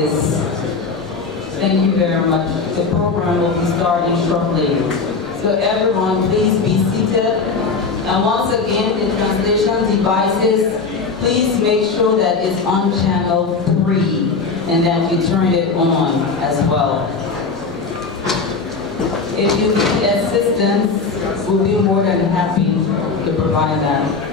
devices. Thank you very much. The program will be starting shortly. So everyone, please be seated. And once again, the translation devices, please make sure that it's on channel 3 and that you turn it on as well. If you need assistance, we'll be more than happy to provide that.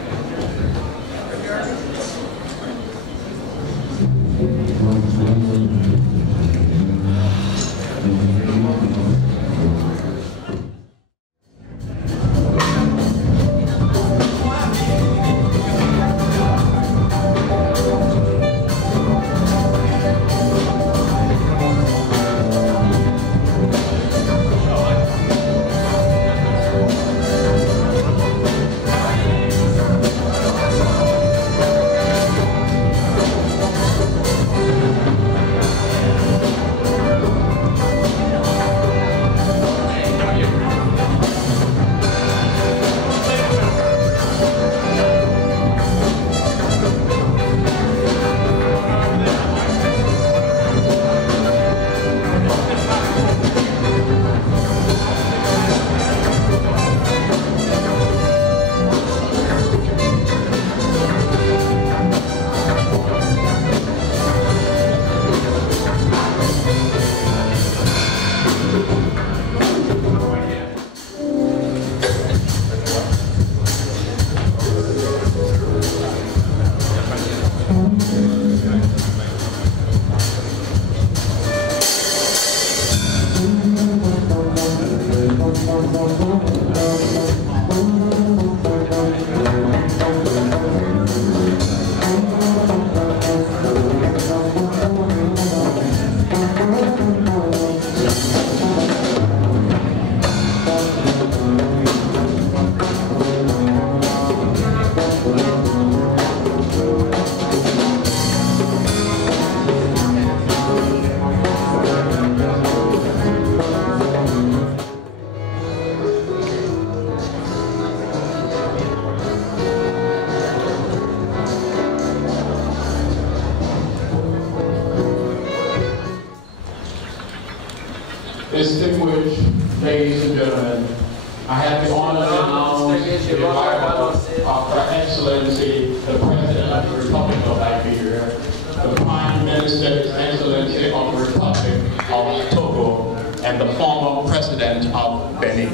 Distinguished ladies and gentlemen, I have the honor to announce the arrival of Her Excellency, the President of the Republic of Liberia, the Prime Minister, His Excellency of the Republic of Togo, and the former President of Benin.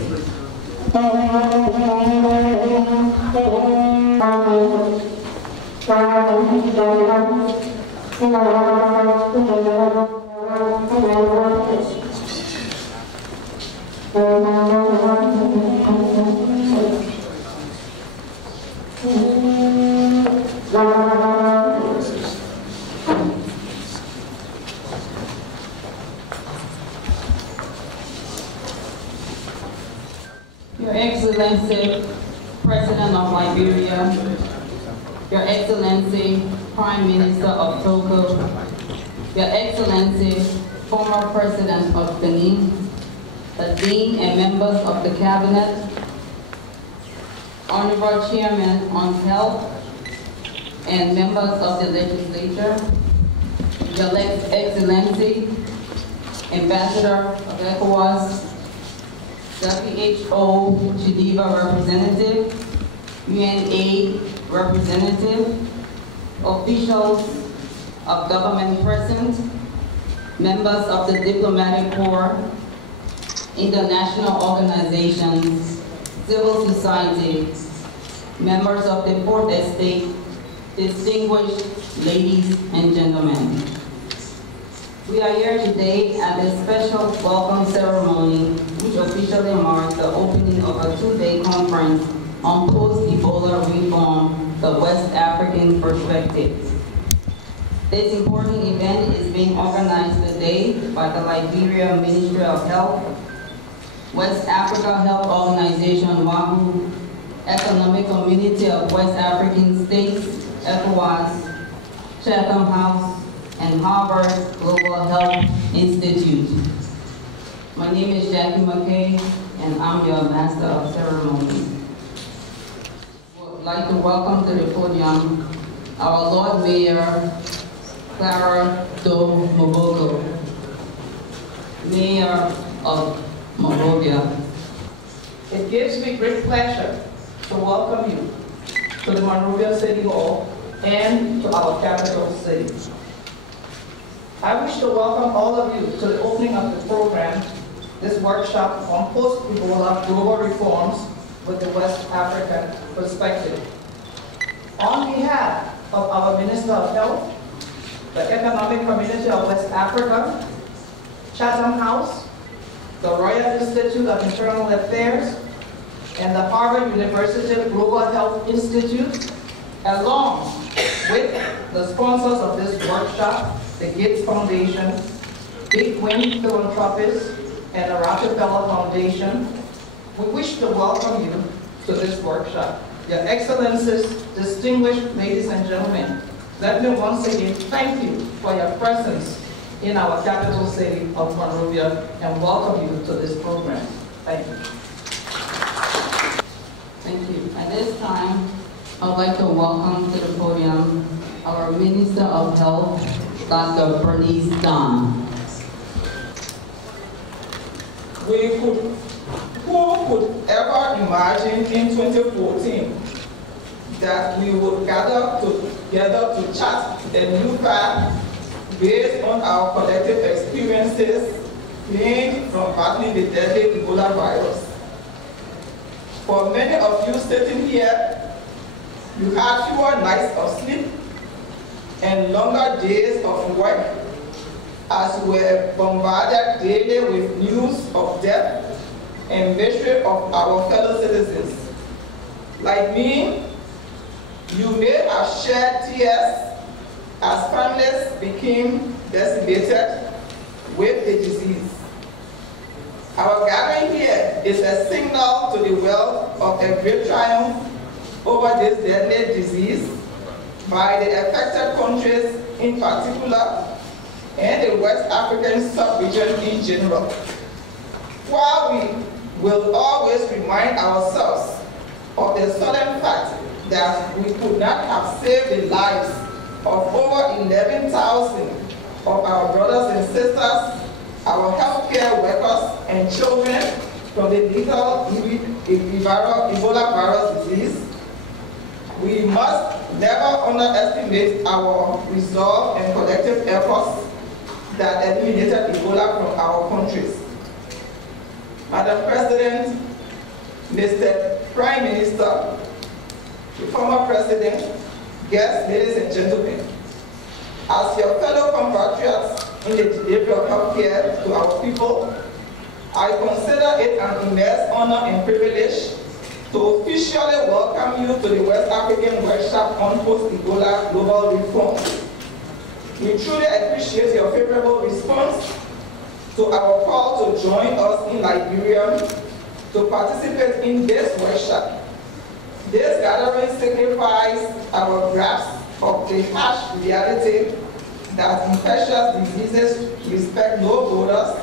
Your Excellency, President of Liberia, Your Excellency, Prime Minister of Togo, Your Excellency, former President of Benin, the Dean and members of the Cabinet, Honorable Chairman on Health, and members of the Legislature, Your Excellency, Ambassador of ECOWAS, WHO Geneva Representative, UNA Representative, officials of government present, members of the Diplomatic Corps, international organizations, civil society, members of the Fourth Estate, distinguished ladies and gentlemen. We are here today at a special welcome ceremony which officially marks the opening of a two-day conference on post-Ebola reform, the West African perspective. This important event is being organized today by the Liberia Ministry of Health, West Africa Health Organization, WAHU, Economic Community of West African States, ECOWAS, Chatham House, and Harvard Global Health Institute. My name is Jackie McKay, and I'm your Master of Ceremonies. I would like to welcome to the podium our Lord Mayor, Clara Do Moboko, Mayor of Monrovia. It gives me great pleasure to welcome you to the Monrovia City Hall and to our capital city. I wish to welcome all of you to the opening of the program, this workshop on post-Ebola global reforms with the West African perspective. On behalf of our Minister of Health, the Economic Community of West Africa, Chatham House, the Royal Institute of Internal Affairs, and the Harvard University Global Health Institute, along with the sponsors of this workshop, the Gates Foundation, Big Wind Philanthropists, and the Rockefeller Foundation, we wish to welcome you to this workshop. Your Excellencies, distinguished ladies and gentlemen, let me once again thank you for your presence in our capital city of Monrovia and welcome you to this program. Thank you. Thank you. At this time, I would like to welcome to the podium our Minister of Health, Dr. Bernice Dunn. Who could ever imagine in 2014 that we would gather together to chart a new path based on our collective experiences gained from battling the deadly Ebola virus? For many of you sitting here, you had fewer nights of sleep and longer days of work as we were bombarded daily with news of death and misery of our fellow citizens. Like me, you may have shed tears as families became decimated with the disease. Our gathering here is a signal to the world of a great triumph over this deadly disease by the affected countries in particular and the West African sub-region in general. While we will always remind ourselves of the solemn fact that we could not have saved the lives of over 11,000 of our brothers and sisters, our healthcare workers and children from the lethal Ebola virus disease, we must never underestimate our resolve and collective efforts that eliminated Ebola from our countries. Madam President, Mr. Prime Minister, the former President, guests, ladies and gentlemen, as your fellow compatriots in the delivery of healthcare to our people, I consider it an immense honor and privilege to officially welcome you to the West African Workshop on Post-Ebola Global Reform. We truly appreciate your favorable response to our call to join us in Liberia to participate in this workshop. This gathering signifies our grasp of the harsh reality that infectious diseases respect no borders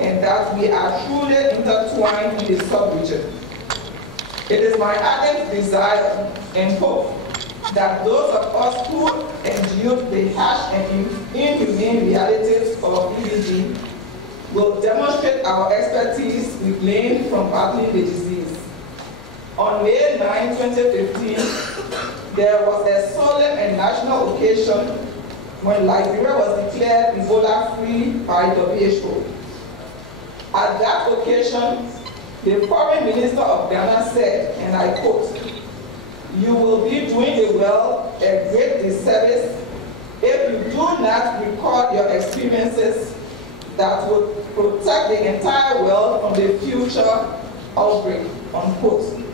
and that we are truly intertwined in the sub-region. It is my ardent desire and hope that those of us who endured the harsh and inhumane realities of EBG will demonstrate our expertise we gained from battling the disease. On May 9, 2015, there was a solemn and national occasion when Liberia was declared Ebola-free by WHO. At that occasion, the Foreign Minister of Ghana said, and I quote, "You will be doing the world a great disservice if you do not record your experiences that would protect the entire world from the future outbreak," unquote.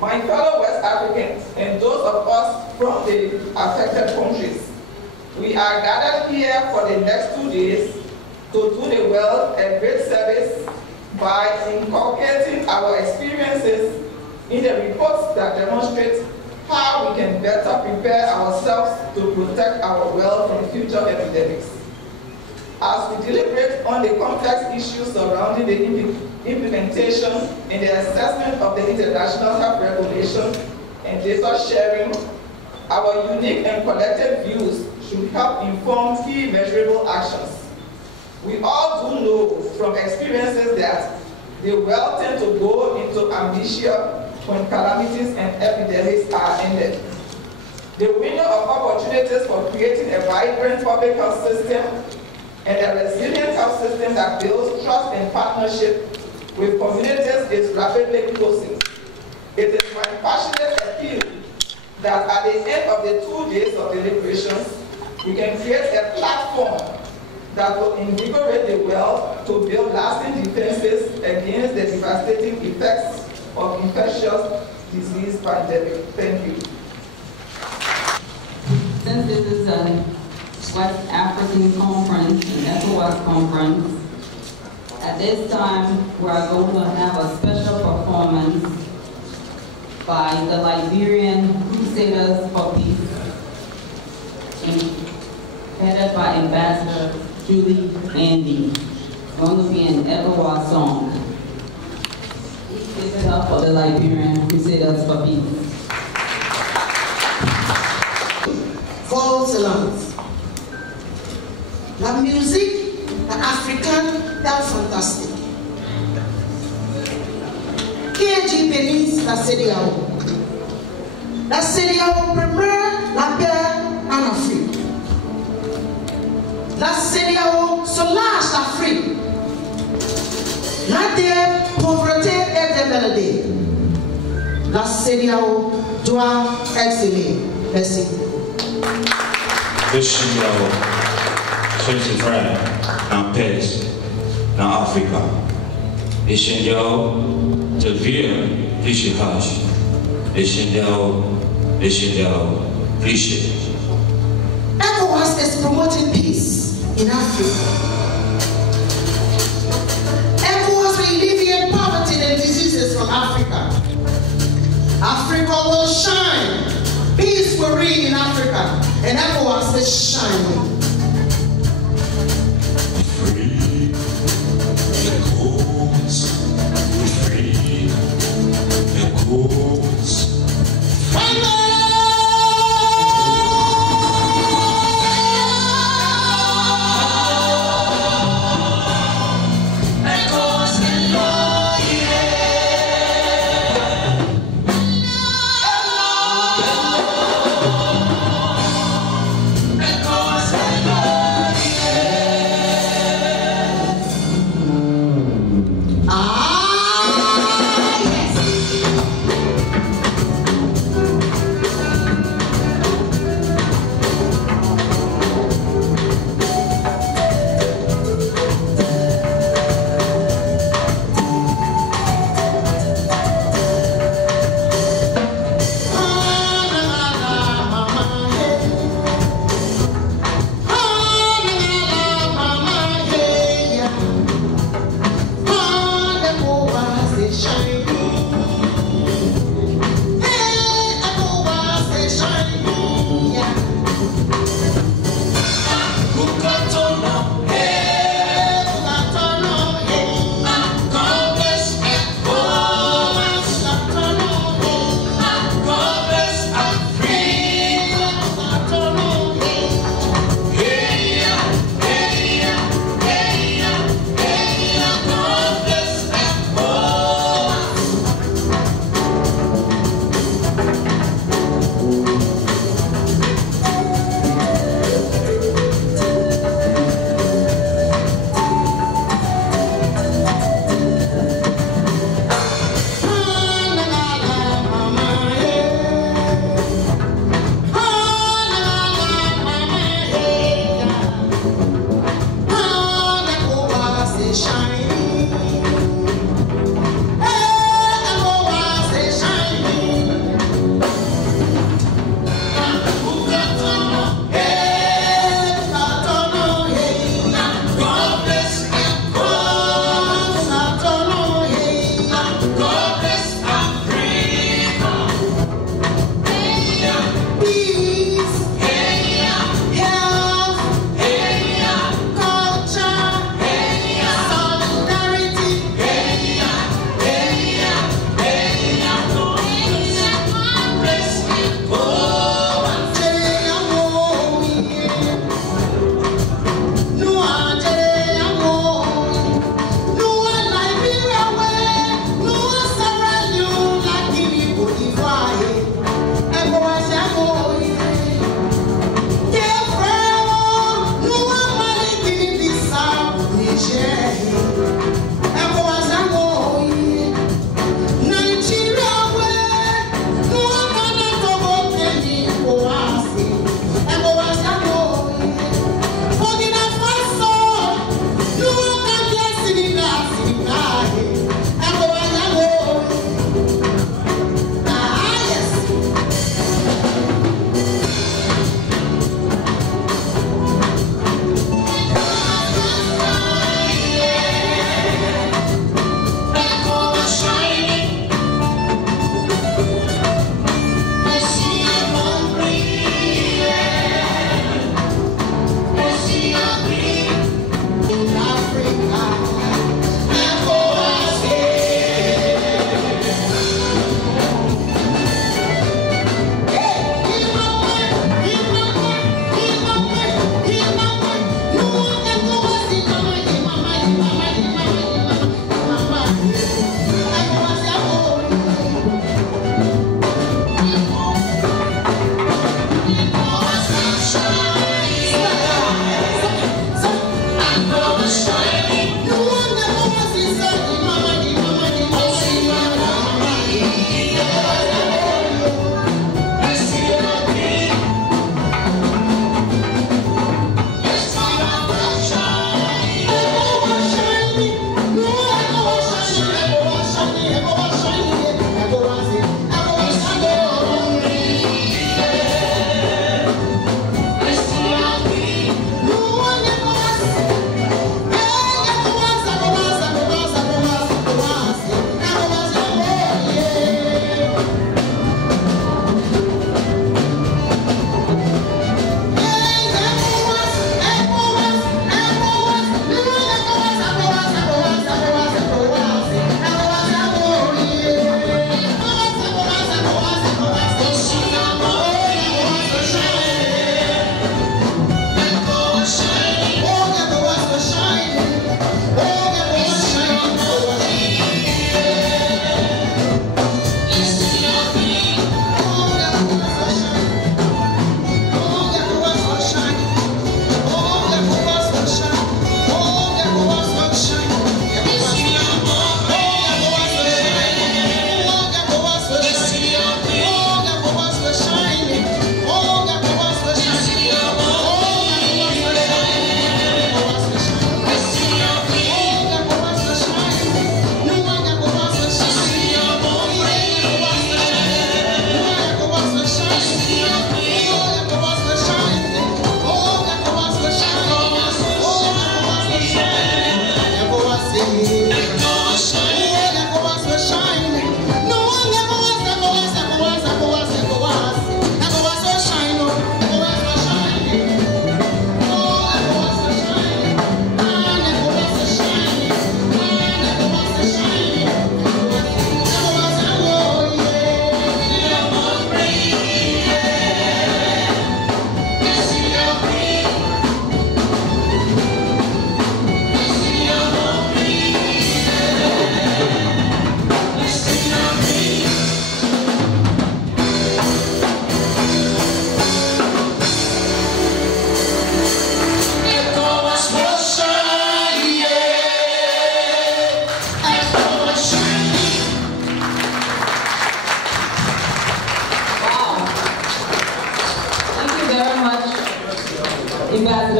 My fellow West Africans and those of us from the affected countries, we are gathered here for the next 2 days to do the world a great service by inculcating our experiences in the reports that demonstrate how we can better prepare ourselves to protect our world from future epidemics. As we deliberate on the complex issues surrounding the implementation and the assessment of the international health regulation and data sharing, Our unique and collective views should help inform key measurable actions. We all do know from experiences that the well tend to go into amnesia when calamities and epidemics are ended. The window of opportunities for creating a vibrant public health system and a resilient health system that builds trust and partnership with communities is rapidly closing. It is my passionate appeal that at the end of the 2 days of deliberations, we can create a platform that will invigorate the well to build lasting defenses against the devastating effects of infectious disease pandemic. Thank you. Since this is a West African conference, an ECOWAS conference, at this time we are going to have a special performance by the Liberian Crusaders for Peace, headed by Ambassador Julie Andy. It's going to be an ECOWAS song. Please give it up for the Liberian Crusaders for Peace. Vol excellence. La musique africaine est fantastique. Qui est bénisse la CEDEAO? La CEDEAO promeut la paix en Afrique. La CEDEAO soulage l'Afrique. La pauvreté et des maladies. La CEDEAO doit exceller. Merci. Mission Church Friend, en paix, dans Africa. Mission de vie, riche hash. Mission riche. ECOWAS is promoting peace in Africa. ECOWAS will alleviate poverty and diseases from Africa. Africa will shine. Peace will reign in Africa, and ECOWAS is shining. Free, ECOWAS, free, ECOWAS.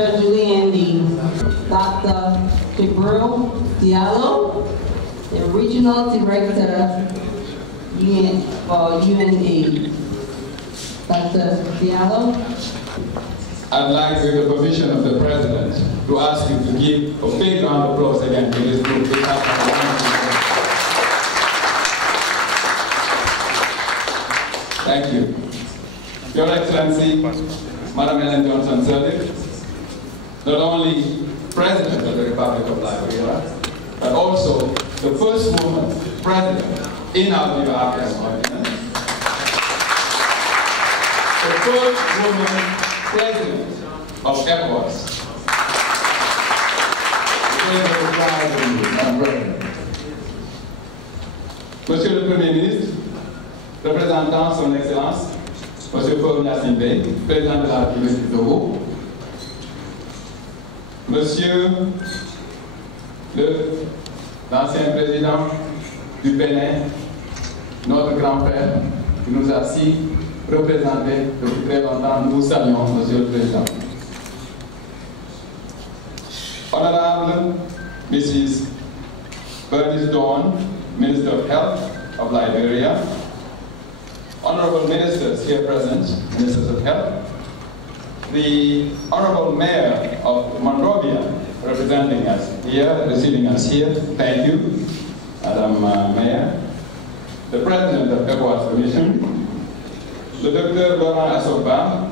Dr. Julian D. Dr. Jibril Diallo, the Regional Director for UNAIDS. Dr. Diallo. I'd like, with the permission of the President, to ask you to give a big round of applause again to this group. Thank you. Your Excellency, Madam Ellen Johnson Sirleaf, not only President of the Republic of Liberia, but also the first woman President in our African continent, the first woman President of ECOWAS. Monsieur le Premier ministre, représentant son Excellence, Monsieur Paul Nassimbe, Président de la République du Togo, Monsieur l'ancien président du Bénin, notre grand-père, qui nous a si représenté depuis très longtemps, nous saluons, Monsieur le Président. Honorable Mrs. Bernice Dawn, Minister of Health of Liberia, honorable ministers here present, Ministers of Health, the Honorable Mayor of Monrovia, representing us here, receiving us here, thank you, Madam Mayor, the President of ECOWAS Commission, the Dr. Laurent Assoba,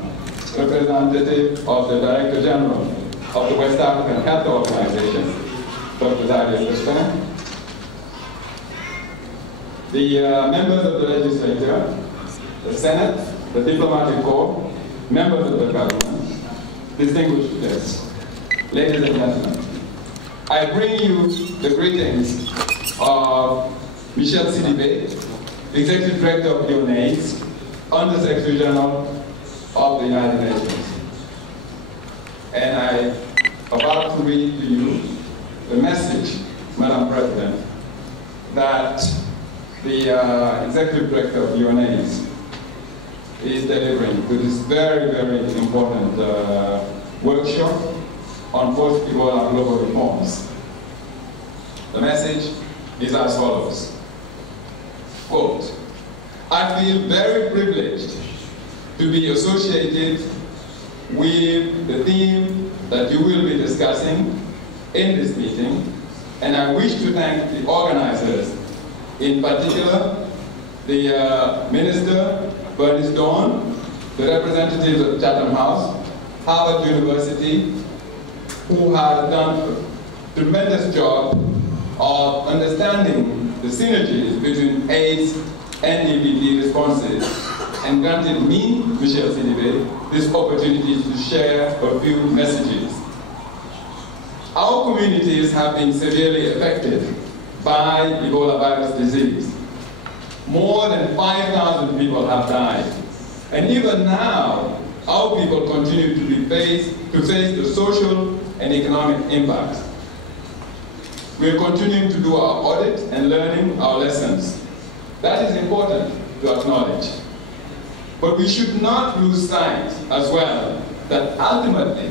representative of the Director General of the West African Health Organization, Dr. Darius Christian, the members of the legislature, the Senate, the diplomatic corps, members of the government, distinguished guests, ladies and gentlemen, I bring you the greetings of Michel Sidibe, Executive Director of UNAIDS, Under Secretary General of the United Nations. And I about to read to you the message, Madam President, that the Executive Director of UNAIDS is delivering to this very, very important workshop on post-Ebola global reforms. The message is as follows. Quote, I feel very privileged to be associated with the theme that you will be discussing in this meeting, and I wish to thank the organizers, in particular the Minister Bernice Dawn, the representatives of Chatham House, Harvard University, who have done a tremendous job of understanding the synergies between AIDS and EBD responses, and granted me, Michel Sidibe, this opportunity to share a few messages. Our communities have been severely affected by Ebola virus disease. More than 5,000 people have died. And even now, our people continue to face the social and economic impacts. We are continuing to do our audit and learning our lessons. That is important to acknowledge. But we should not lose sight as well that ultimately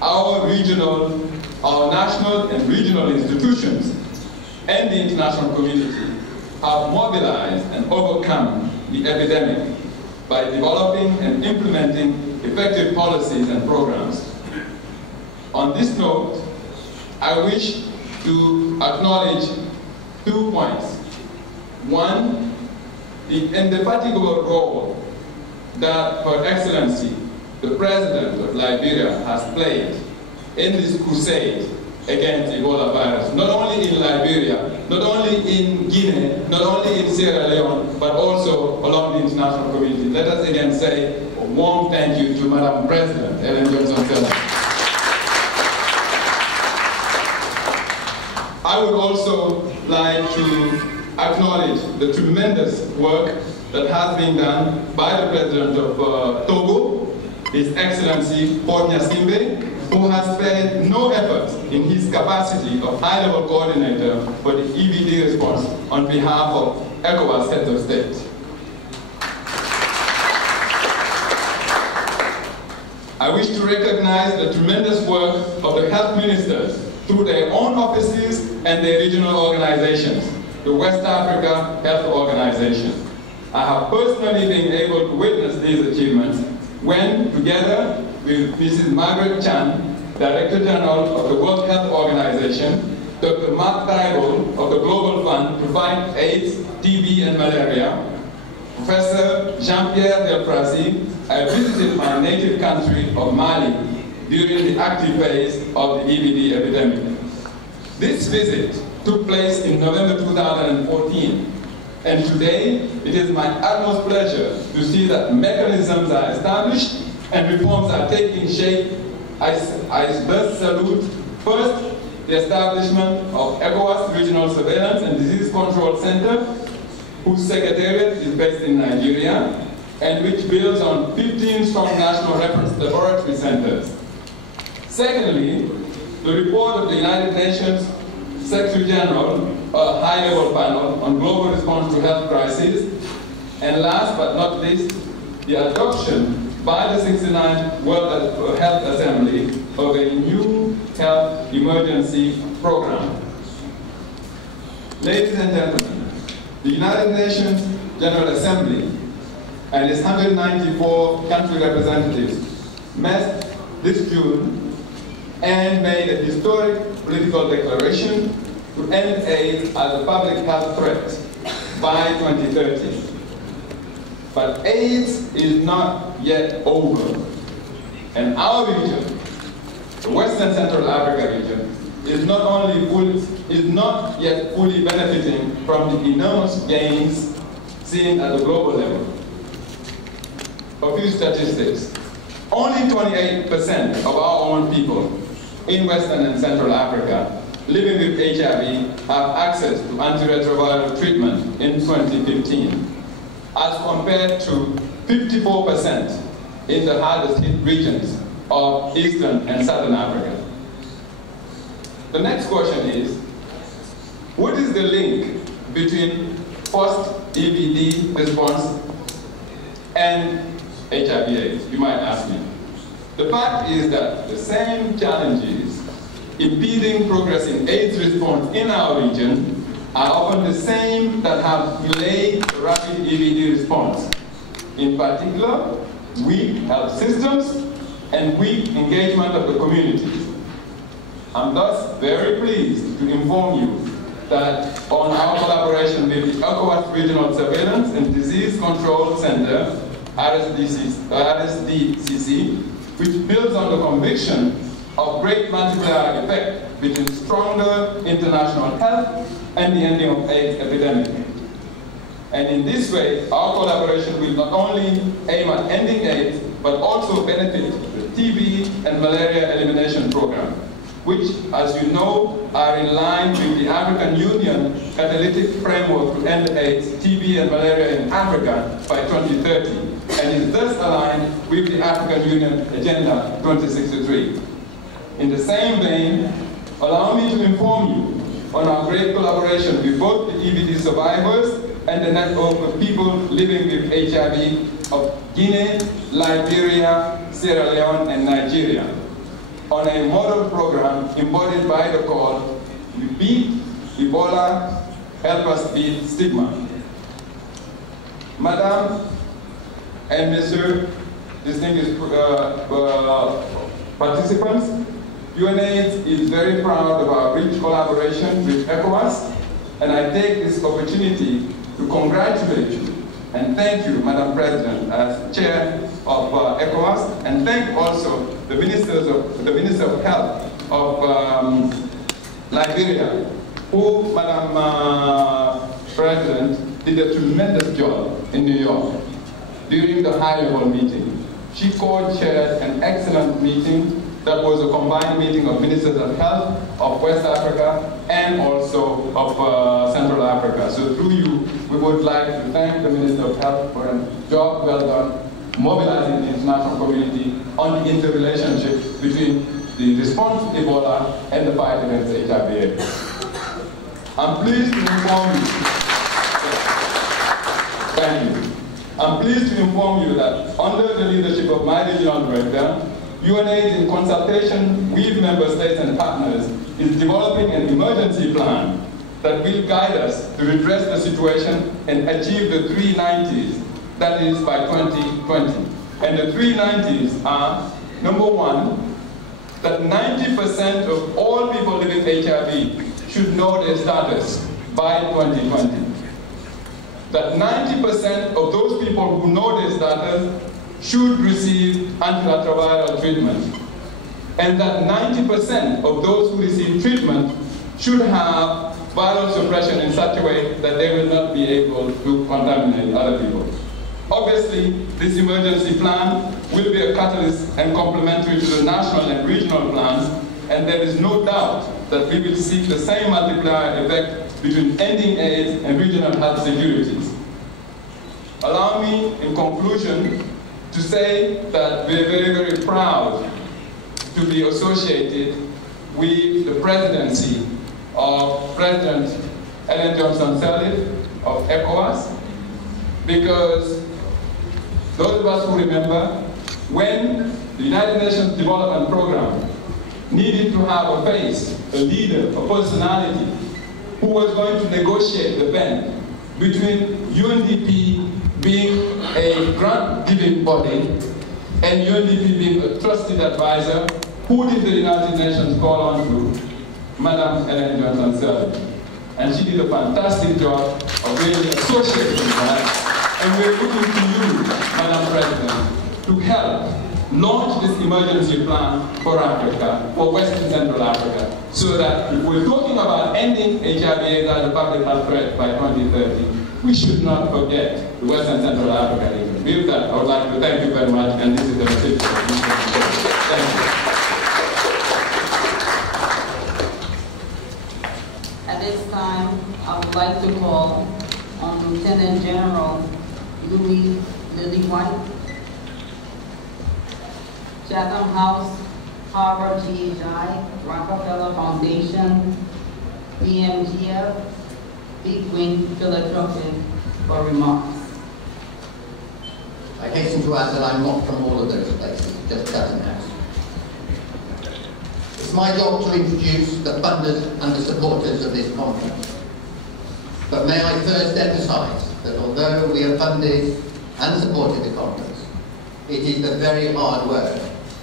our national and regional institutions and the international community have mobilized and overcome the epidemic by developing and implementing effective policies and programs. On this note, I wish to acknowledge 2 points. One, the indefatigable role that Her Excellency, the President of Liberia, has played in this crusade against Ebola virus, not only in Liberia, not only in Guinea, not only in Sierra Leone, but also along the international community. Let us again say a warm thank you to Madam President Ellen Johnson Sirleaf. I would also like to acknowledge the tremendous work that has been done by the President of Togo, His Excellency Paul Nassimbe, who has spared no effort in his capacity of high-level coordinator for the EBD response on behalf of ECOWAS Head of State. I wish to recognize the tremendous work of the health ministers through their own offices and their regional organizations, the West Africa Health Organization. I have personally been able to witness these achievements when, together with Mrs. Margaret Chan, Director General of the World Health Organization, Dr. Mark Tybel of the Global Fund to fight AIDS, TB, and malaria, Professor Jean-Pierre Delprasi, I visited my native country of Mali during the active phase of the EBD epidemic. This visit took place in November 2014, and today it is my utmost pleasure to see that mechanisms are established and reforms are taking shape. I thus salute first the establishment of ECOWAS Regional Surveillance and Disease Control Center, whose secretariat is based in Nigeria, and which builds on 15 strong national reference laboratory centers. Secondly, the report of the United Nations Secretary General, a high-level panel on global response to health crises. And last but not least, the adoption by the 69th World Health Assembly of a new health emergency program. Ladies and gentlemen, the United Nations General Assembly and its 194 country representatives met this June and made a historic political declaration to end AIDS as a public health threat by 2030. But AIDS is not yet over, and our region, the Western Central Africa region, is not yet fully benefiting from the enormous gains seen at the global level. A few statistics. Only 28% of our own people in Western and Central Africa living with HIV have access to antiretroviral treatment in 2015, as compared to 54% in the hardest hit regions of Eastern and Southern Africa. The next question is, what is the link between post-EBD response and HIV/AIDS, you might ask me. The fact is that the same challenges impeding progress in AIDS response in our region are often the same that have delayed rapid EBD response. In particular, weak health systems and weak engagement of the communities. I'm thus very pleased to inform you that on our collaboration with the ECOWAS Regional Surveillance and Disease Control Center, RSDCC, which builds on the conviction of great multiplier effect between stronger international health and the ending of AIDS epidemic. And in this way, our collaboration will not only aim at ending AIDS, but also benefit the TB and malaria elimination program, which, as you know, are in line with the African Union catalytic framework to end AIDS, TB, and malaria in Africa by 2030, and is thus aligned with the African Union Agenda 2063. In the same vein, allow me to inform you on our great collaboration with both the EBD survivors and the network of people living with HIV of Guinea, Liberia, Sierra Leone, and Nigeria, on a model program embodied by the call, "We beat Ebola, help us beat stigma." Madam and Monsieur, distinguished participants, UNAIDS is very proud of our rich collaboration with ECOWAS, and I take this opportunity to congratulate you and thank you, Madam President, as Chair of ECOWAS, and thank also the Minister of Health of Liberia, who, Madam President, did a tremendous job in New York during the high-level meeting. She co-chaired an excellent meeting that was a combined meeting of Ministers of Health of West Africa and also of Central Africa. So through you, we would like to thank the Minister of Health for a job well done mobilizing the international community on the interrelationship between the response to Ebola and the fight against HIV/AIDS. I'm pleased to inform you. Thank you. I'm pleased to inform you that under the leadership of my regional director, UNAIDS, in consultation with member states and partners, is developing an emergency plan that will guide us to redress the situation and achieve the 3 90s, that is by 2020. And the 3 90s are, number one, that 90% of all people living with HIV should know their status by 2020. That 90% of those people who know their status should receive antiretroviral treatment. And that 90% of those who receive treatment should have viral suppression in such a way that they will not be able to contaminate other people. Obviously, this emergency plan will be a catalyst and complementary to the national and regional plans, and there is no doubt that we will seek the same multiplier effect between ending AIDS and regional health securities. Allow me, in conclusion, to say that we are very, very proud to be associated with the presidency of President Ellen Johnson Sirleaf of ECOWAS, because those of us who remember, when the United Nations Development Program needed to have a face, a leader, a personality, who was going to negotiate the bend between UNDP being a grant-giving body and UNDP being a trusted advisor, who did the United Nations call on to? Madam Ellen Johnson Sirleaf. And she did a fantastic job of really associating with that. And we're looking to you, Madam President, to help launch this emergency plan for Africa, for West and Central Africa, so that if we're talking about ending HIV/AIDS as a public health threat by 2030, we should not forget the West and Central Africa region. With that, I would like to thank you very much, and this is the message. Thank you. At this time, I would like to call on Lieutenant General Louis Lily White, Chatham House, Harvard GHI, Rockefeller Foundation, BMGF, Big Wing Philanthropic for remarks. I hasten to add that I'm not from all of those places, just Chatham House. It's my job to introduce the funders and the supporters of this conference. But may I first emphasize that although we have funded and supported the conference, it is the very hard work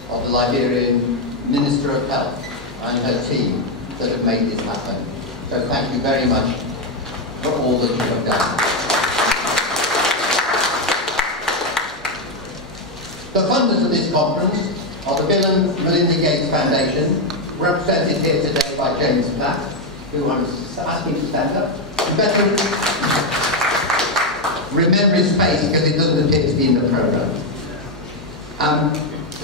of the Liberian Minister of Health and her team that have made this happen. So thank you very much for all that you have done. The funders of this conference are the Bill and Melinda Gates Foundation, represented here today by James Platt, who I'm asking to stand up. You better remember his face because it doesn't appear to be in the program.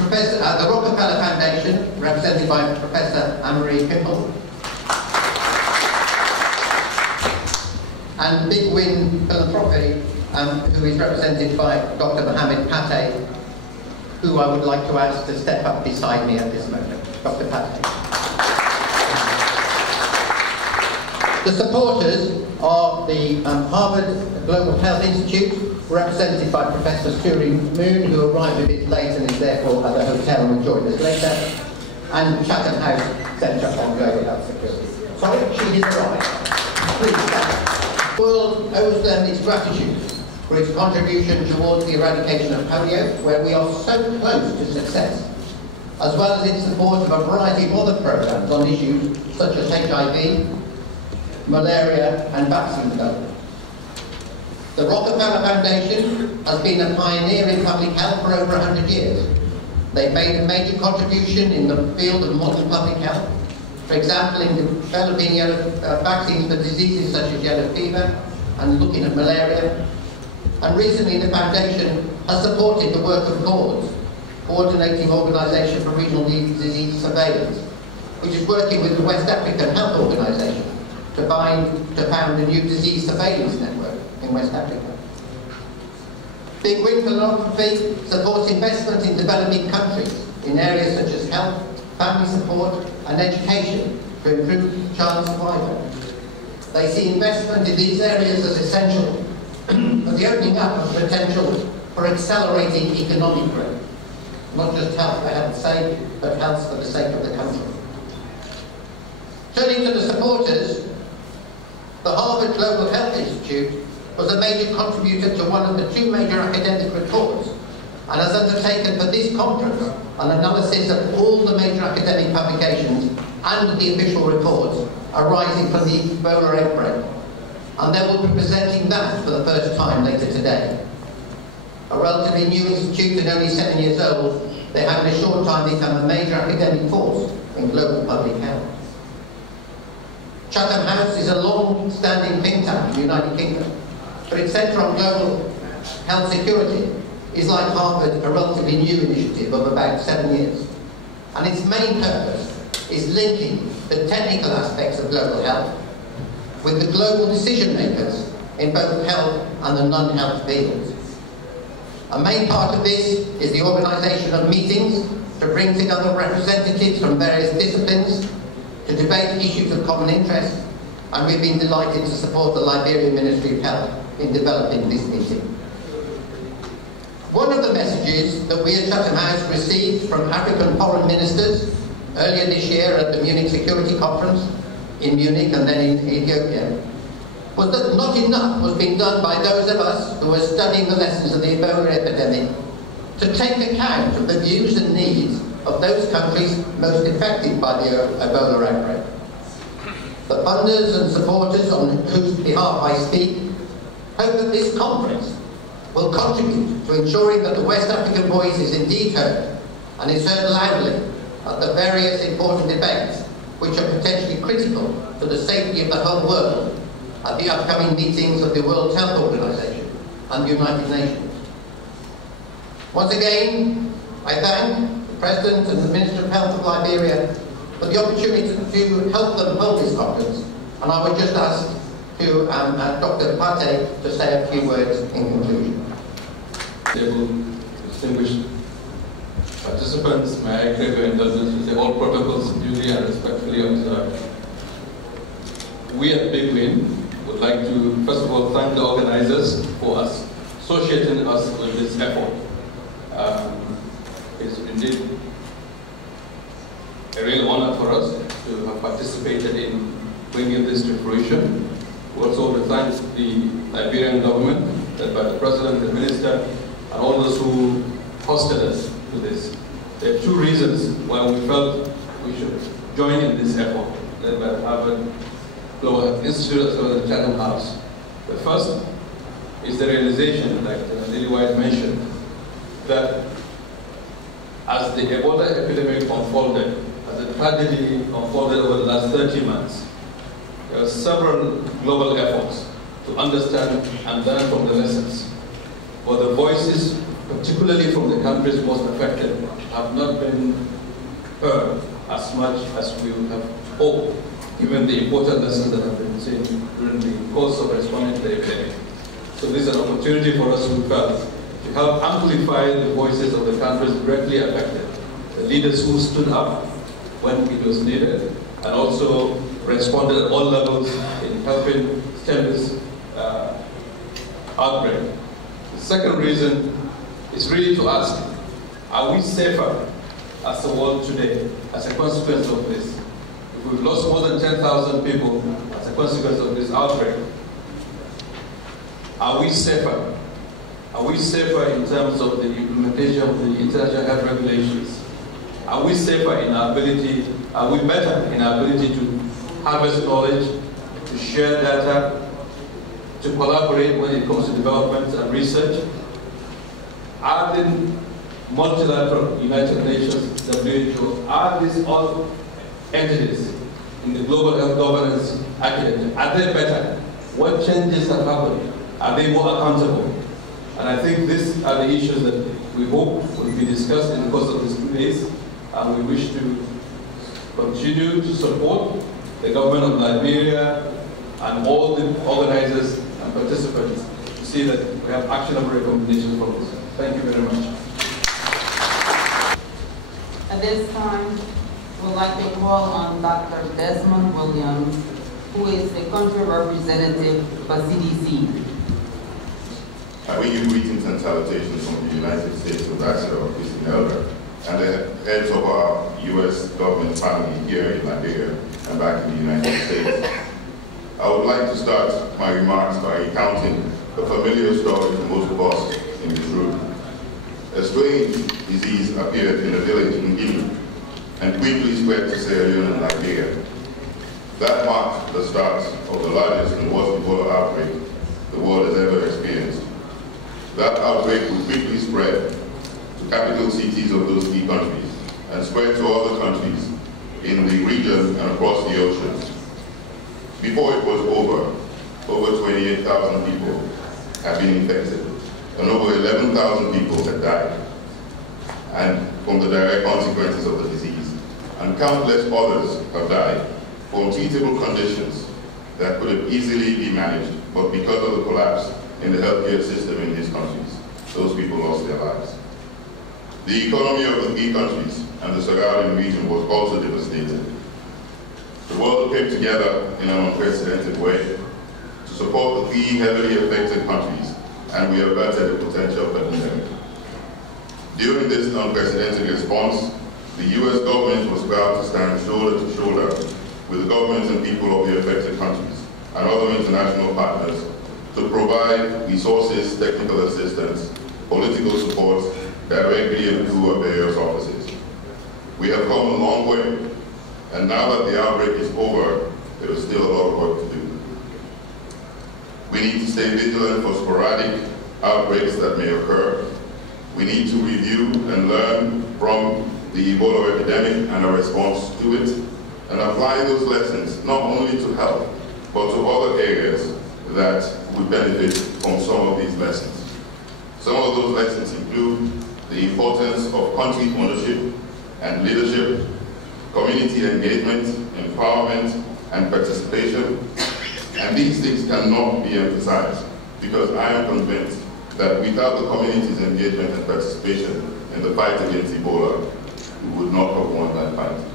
The Rockefeller Foundation, represented by Professor Anne-Marie Pimple, and Big Win Philanthropy, who is represented by Dr. Mohammed Pate, who I would like to ask to step up beside me at this moment. Dr. Pate. The supporters are the Harvard Global Health Institute, represented by Professor Suri Moon, who arrived a bit late and is therefore at the hotel and will join us later, and Chatham House Centre on Global Health Security. Sorry, she has arrived. Please stand. The world owes them its gratitude for its contribution towards the eradication of polio, where we are so close to success, as well as its support of a variety of other programs on issues such as HIV, malaria and vaccine development. The Rockefeller Foundation has been a pioneer in public health for over 100 years. They've made a major contribution in the field of modern public health, for example in developing vaccines for diseases such as yellow fever and looking at malaria. And recently the Foundation has supported the work of CORDS, Coordinating Organisation for Regional Disease Surveillance, which is working with the West African Health Organisation to found a new disease surveillance network in West Africa. Big Win Philanthropy supports investment in developing countries in areas such as health, family support and education to improve child survival. They see investment in these areas as essential for the opening up of potential for accelerating economic growth. not just health for health's sake, but health for the sake of the country. Turning to the supporters, the Harvard Global Health Institute was a major contributor to one of the two major academic reports and has undertaken for this conference an analysis of all the major academic publications and the official reports arising from the Ebola outbreak. And they will be presenting that for the first time later today. A relatively new institute and only 7 years old, they have in a short time become a major academic force in global public health. Chatham House is a long-standing think tank in the United Kingdom, but its Centre on Global Health Security is, like Harvard, a relatively new initiative of about 7 years. And its main purpose is linking the technical aspects of global health with the global decision makers in both health and the non-health fields. A main part of this is the organisation of meetings to bring together representatives from various disciplines to debate issues of common interest, and we've been delighted to support the Liberian Ministry of Health in developing this meeting. One of the messages that we at Chatham House received from African foreign ministers earlier this year at the Munich Security Conference in Munich and then in Ethiopia was that not enough was being done by those of us who were studying the lessons of the Ebola epidemic to take account of the views and needs of those countries most affected by the Ebola outbreak. The funders and supporters on whose behalf I speak hope that this conference will contribute to ensuring that the West African voice is indeed heard and is heard loudly at the various important debates which are potentially critical to the safety of the whole world at the upcoming meetings of the World Health Organization and the United Nations. Once again, I thank the President and the Minister of Health of Liberia for the opportunity to help them hold this conference, and I would just ask to Dr. Pate to say a few words in conclusion. Distinguished participants, may I crave your indulgence to say all protocols duly and respectfully observed. We at Big Win would like to, first of all, thank the organizers for associating us with this effort. It's indeed a real honor for us to have participated in bringing this to fruition. We also want to thank the Liberian government, led by the President, the Minister, and all those who hosted us to this. There are two reasons why we felt we should join in this effort, led by the Harvard Global Health Institute as well as the Chatham House. The first is the realization, like Lily White mentioned, that as the Ebola epidemic unfolded, as the tragedy unfolded over the last 30 months, there are several global efforts to understand and learn from the lessons. But the voices, particularly from the countries most affected, have not been heard as much as we would have hoped, given the important lessons that have been seen during the course of responding to the epidemic. So this is an opportunity for us, we felt, to help amplify the voices of the countries directly affected, the leaders who stood up when it was needed, and also responded at all levels in helping stem this outbreak. The second reason is really to ask, are we safer as a world today as a consequence of this? If we've lost more than 10,000 people as a consequence of this outbreak, are we safer? Are we safer in terms of the implementation of the international health regulations? Are we safer in our ability, are we better in our ability to harvest knowledge, to share data, to collaborate when it comes to development and research? Are the multilateral United Nations, WHO, are these all entities in the global health governance architecture, are they better? What changes have happened? Are they more accountable? And I think these are the issues that we hope will be discussed in the course of these 2 days, and we wish to continue to support the government of Liberia and all the organizers and participants to see that we have actionable recommendations from this. Thank you very much. At this time, we'd like to call on Dr. Desmond Williams, who is the country representative for CDC. I bring you greetings and salutations from the United States of Russia, Christian Elder. heads of our U.S. government family here in Liberia and back in the United States. I would like to start my remarks by recounting a familiar story to most of us in this room. A strange disease appeared in a village in Guinea and quickly spread to Sierra Leone and Liberia. That marked the start of the largest and worst Ebola outbreak the world has ever experienced. That outbreak would quickly spread to capital cities of those key countries and spread to other countries in the region and across the oceans. Before it was over 28,000 people had been infected and over 11,000 people had died and from the direct consequences of the disease. And countless others have died from treatable conditions that could have easily been managed, but because of the collapse in the healthcare system in these countries, those people lost their lives. The economy of the three countries and the surrounding region was also devastated. The world came together in an unprecedented way to support the three heavily affected countries, and we averted a potential pandemic. During this unprecedented response, the U.S. government was proud to stand shoulder to shoulder with the governments and people of the affected countries and other international partners to provide resources, technical assistance, political support directly and through our various offices. We have come a long way, and now that the outbreak is over, there is still a lot of work to do. We need to stay vigilant for sporadic outbreaks that may occur. We need to review and learn from the Ebola epidemic and our response to it, and apply those lessons not only to health, but to other areas that would benefit from some of these lessons. Some of those lessons include the importance of country ownership and leadership, community engagement, empowerment, and participation. And these things cannot be emphasized, because I am convinced that without the community's engagement and participation in the fight against Ebola, we would not have won that fight.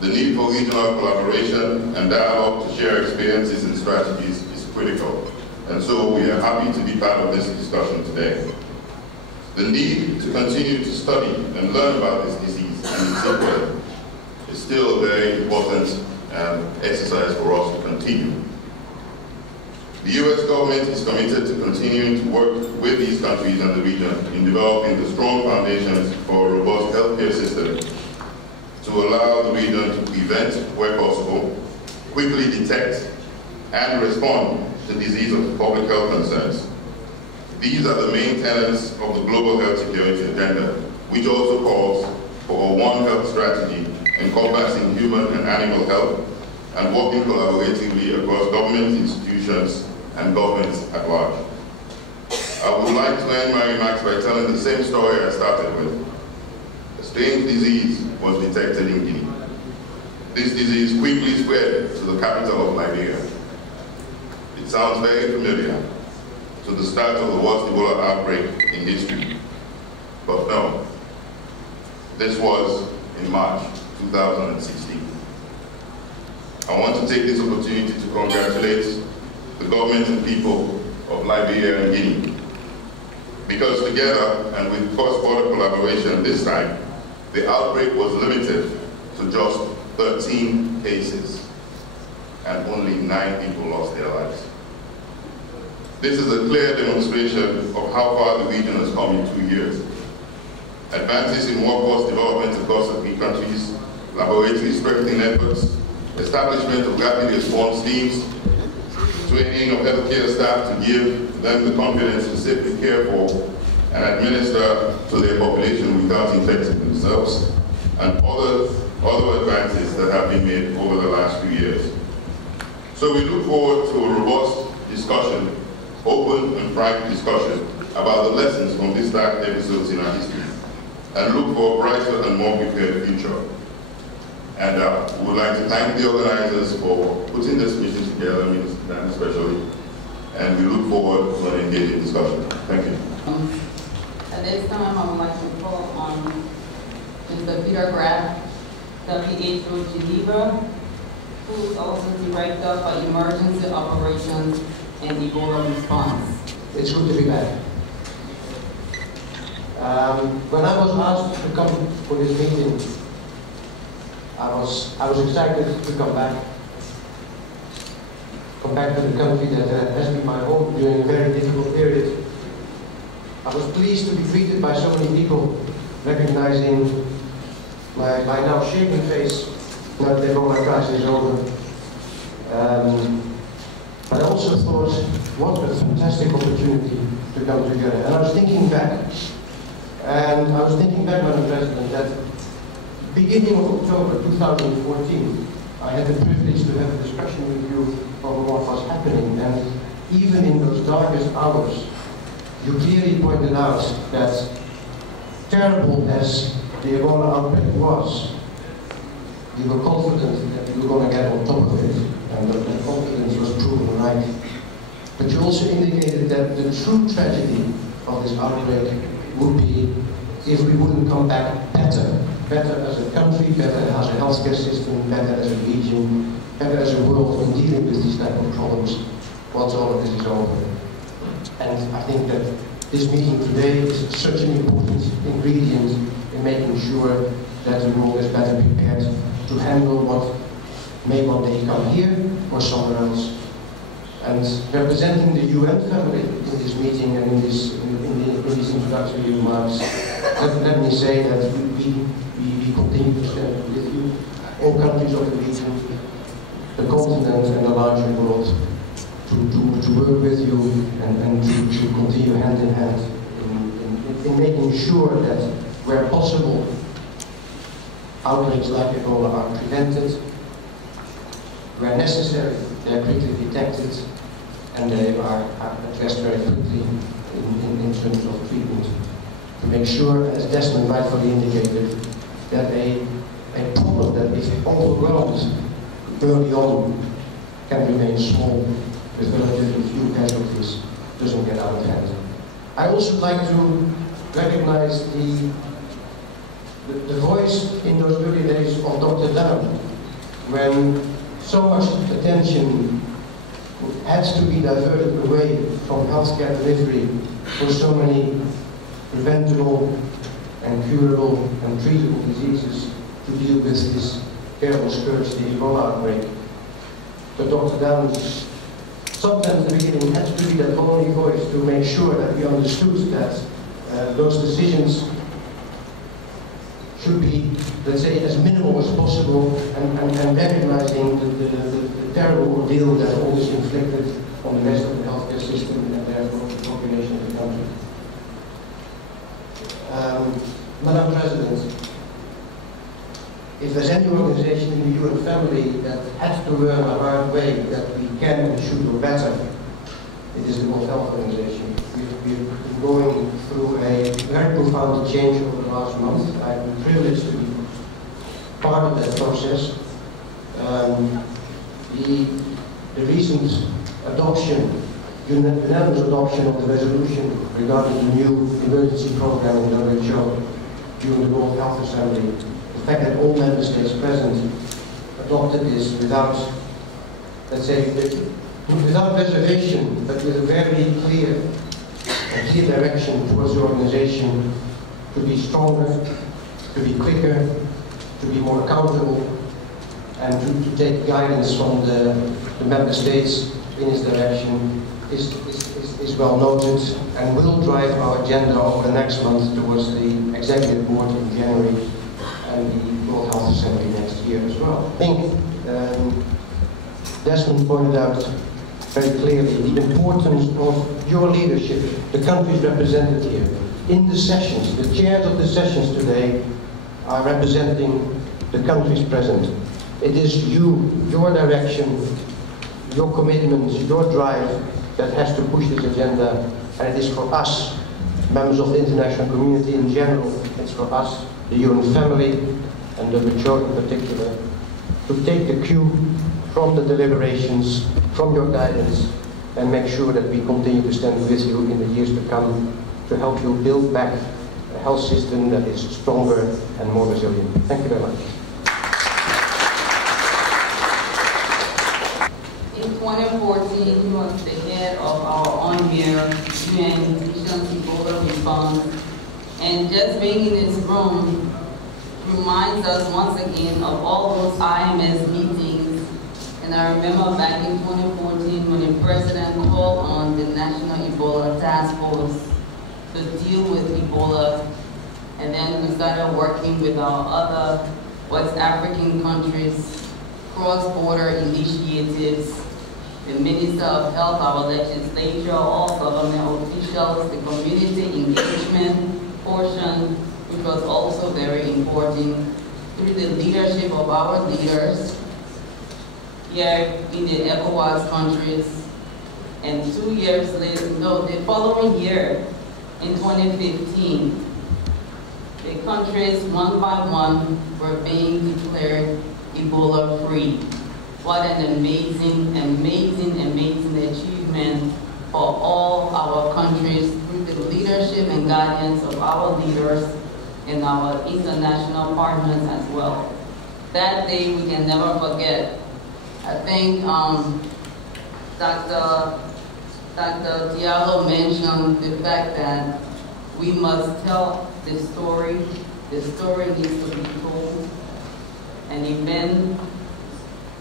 The need for regional collaboration and dialogue to share experiences and strategies is critical, and so we are happy to be part of this discussion today. The need to continue to study and learn about this disease and its sequelae is still a very important exercise for us to continue. The U.S. government is committed to continuing to work with these countries and the region in developing the strong foundations for a robust healthcare system to allow the region to prevent, where possible, quickly detect, and respond to disease of public health concerns. These are the main tenets of the global health security agenda, which also calls for a One Health strategy encompassing human and animal health and working collaboratively across government institutions and governments at large. I would like to end my remarks by telling the same story I started with. A strange disease was detected in Guinea. This disease quickly spread to the capital of Liberia. It sounds very familiar to the start of the worst Ebola outbreak in history. But no, this was in March 2016. I want to take this opportunity to congratulate the government and people of Liberia and Guinea, because together and with cross-border collaboration this time, the outbreak was limited to just 13 cases and only 9 people lost their lives. This is a clear demonstration of how far the region has come in 2 years. Advances in workforce development across the three countries, laboratory strengthening efforts, establishment of rapid response teams, training of healthcare staff to give them the confidence to safely care for and administer to their population without infecting themselves, and other advances that have been made over the last few years. So we look forward to a robust discussion, open and frank discussion about the lessons from these dark episodes in our history, and look for a brighter and more prepared future. And we would like to thank the organizers for putting this mission together, Minister Dan especially, and we look forward to an engaging discussion. Thank you. At this time, I would like to call on Mr. Peter Graff, WHO Geneva, who is also Director for Emergency Operations and Ebola Response. It's good to be back. When I was asked to come for this meeting, I was excited to come back to the country that has been my home during a very difficult period. I was pleased to be greeted by so many people, recognizing my now shaking face now that the Ebola crisis is over. But I also thought, what a fantastic opportunity to come together. And I was thinking back, Madam President, that beginning of October 2014, I had the privilege to have a discussion with you over what was happening. And even in those darkest hours, you clearly pointed out that, terrible as the Ebola outbreak was, you were confident that you were going to get on top of it, and that confidence was proven right. But you also indicated that the true tragedy of this outbreak would be if we wouldn't come back better as a country, better as a healthcare system, better as a region, better as a world in dealing with these type of problems once all of this is over. And I think that this meeting today is such an important ingredient in making sure that the world is better prepared to handle what may one day come here or somewhere else. And representing the UN family in this meeting and in these introductory remarks, let me say that we continue to stand with you, all countries of the region, the continent and the larger world, to work with you and to continue hand in hand in making sure that where possible outbreaks like Ebola are prevented, where necessary they are quickly detected and they are addressed very quickly in terms of treatment. To make sure, as Desmond rightfully indicated, that a problem that is overwhelmed early on can remain small with relatively few casualties, doesn't get out of hand. I also like to recognize the voice in those early days of Dr. Dan, when so much attention had to be diverted away from healthcare delivery for so many preventable and curable and treatable diseases to deal with this terrible scourge, the Ebola outbreak. But Dr. Dan, sometimes at the beginning, had to be that only voice to make sure that we understood that those decisions should be, let's say, as minimal as possible, and recognizing the terrible ordeal that all this inflicted on the rest of the healthcare system and therefore the population of the country. Madam President, if there's any organization in the UN family that has to learn the hard way that we can and should do better, it is the World Health Organization. We've been going through a very profound change over the last month. I've been privileged to be part of that process. The recent adoption, unanimous adoption of the resolution regarding the new emergency program in WHO during the World Health Assembly, the fact that all member states present adopted this without, let's say, without reservation, but with a very clear direction towards the organization to be stronger, to be quicker, to be more accountable, and to take guidance from the member states in its direction is well noted and will drive our agenda over the next month towards the Executive Board in January and the World Health Assembly next year as well. I think Desmond pointed out very clearly the importance of your leadership, the countries represented here. In the sessions, the chairs of the sessions today are representing the countries present. It is you, your direction, your commitments, your drive that has to push this agenda, and it is for us, members of the international community in general, it's for us, the UN family, and the WHO in particular, to take the cue from the deliberations, from your guidance, and make sure that we continue to stand with you in the years to come to help you build back a health system that is stronger and more resilient. Thank you very much. In 2014, he was the head of our on-year UN Nations Ebola response And just being in this room reminds us once again of all those IMS meetings. And I remember back in 2014 when the president called on the National Ebola Task Force to deal with Ebola. And then we started working with our other West African countries, cross-border initiatives, the Minister of Health, our legislature, all government officials, the community engagement portion, which was also very important, through the leadership of our leaders here in the ECOWAS countries. And 2 years later, no, the following year, in 2015, the countries one by one were being declared Ebola free. What an amazing, amazing, amazing achievement for all our countries through the leadership and guidance of our leaders and our international partners as well. That day we can never forget. I think Dr. Diallo mentioned the fact that we must tell the story. The story needs to be told. An event,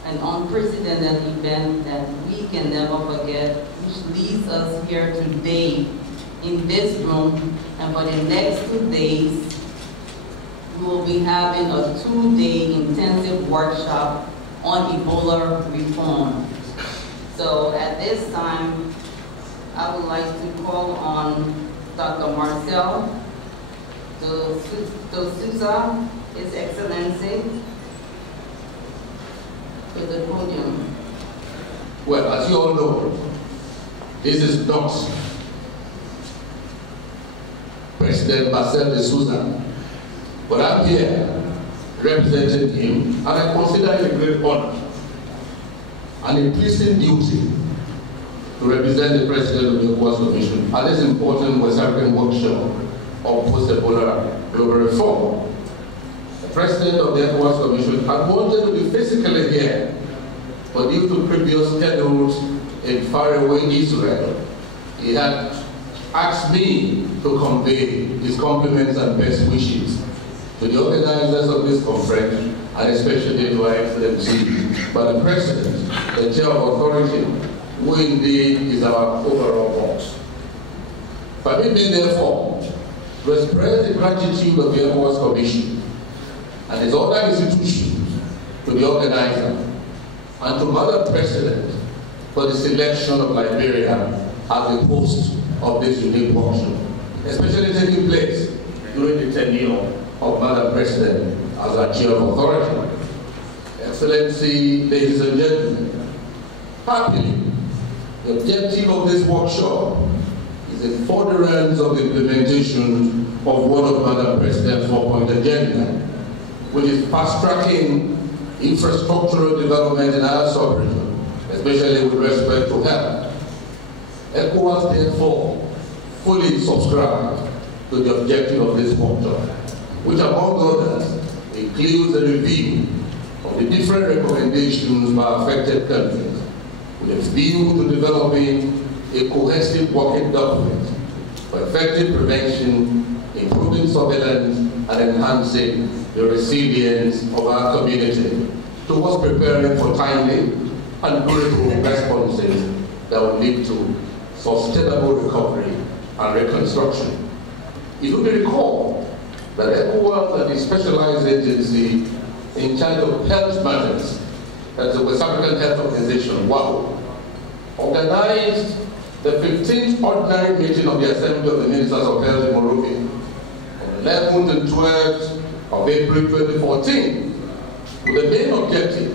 an unprecedented event that we can never forget, which leads us here today in this room. And for the next 2 days, we will be having a 2-day intensive workshop on Ebola reform. So at this time, I would like to call on Dr. Marcel de Souza, His Excellency, to the podium. Well, as you all know, this is not President Marcel de Souza, but I'm here representing him, and I consider it a great honor and a pleasing duty to represent the President of the ECOWAS Commission at this important West African workshop on post-Ebola global reform. The President of the ECOWAS Commission had wanted to be physically here, but due to previous schedules in faraway Israel, he had asked me to convey his compliments and best wishes to the organizers of this conference, and especially to Her Excellency, by the President, the Chair of Authority, who indeed is our overall boss. Permit me, therefore, to express the gratitude of the ECOWAS Commission and its other institutions to the organizer and to Madam President for the selection of Liberia as the host of this unique workshop, especially taking place during the tenure of Madam President as our Chair of Authority. Excellency, ladies and gentlemen, happily, the objective of this workshop is the furtherance of the implementation of one of Madam President's 4-point agenda, which is fast-tracking infrastructural development in our sub-region, especially with respect to health. ECOWAS, therefore, fully subscribes to the objective of this workshop, which, among others, includes a review of the different recommendations by affected countries, with a view to developing a cohesive working document for effective prevention, improving surveillance, and enhancing the resilience of our community towards preparing for timely and durable responses that will lead to sustainable recovery and reconstruction. It will be recalled that ECOWAS and the specialized agency in charge of health matters, that's the West African Health Organization, WAO, organized the 15th ordinary meeting of the Assembly of the Ministers of Health in Monrovia on the 11th and 12th of April 2014, with the main objective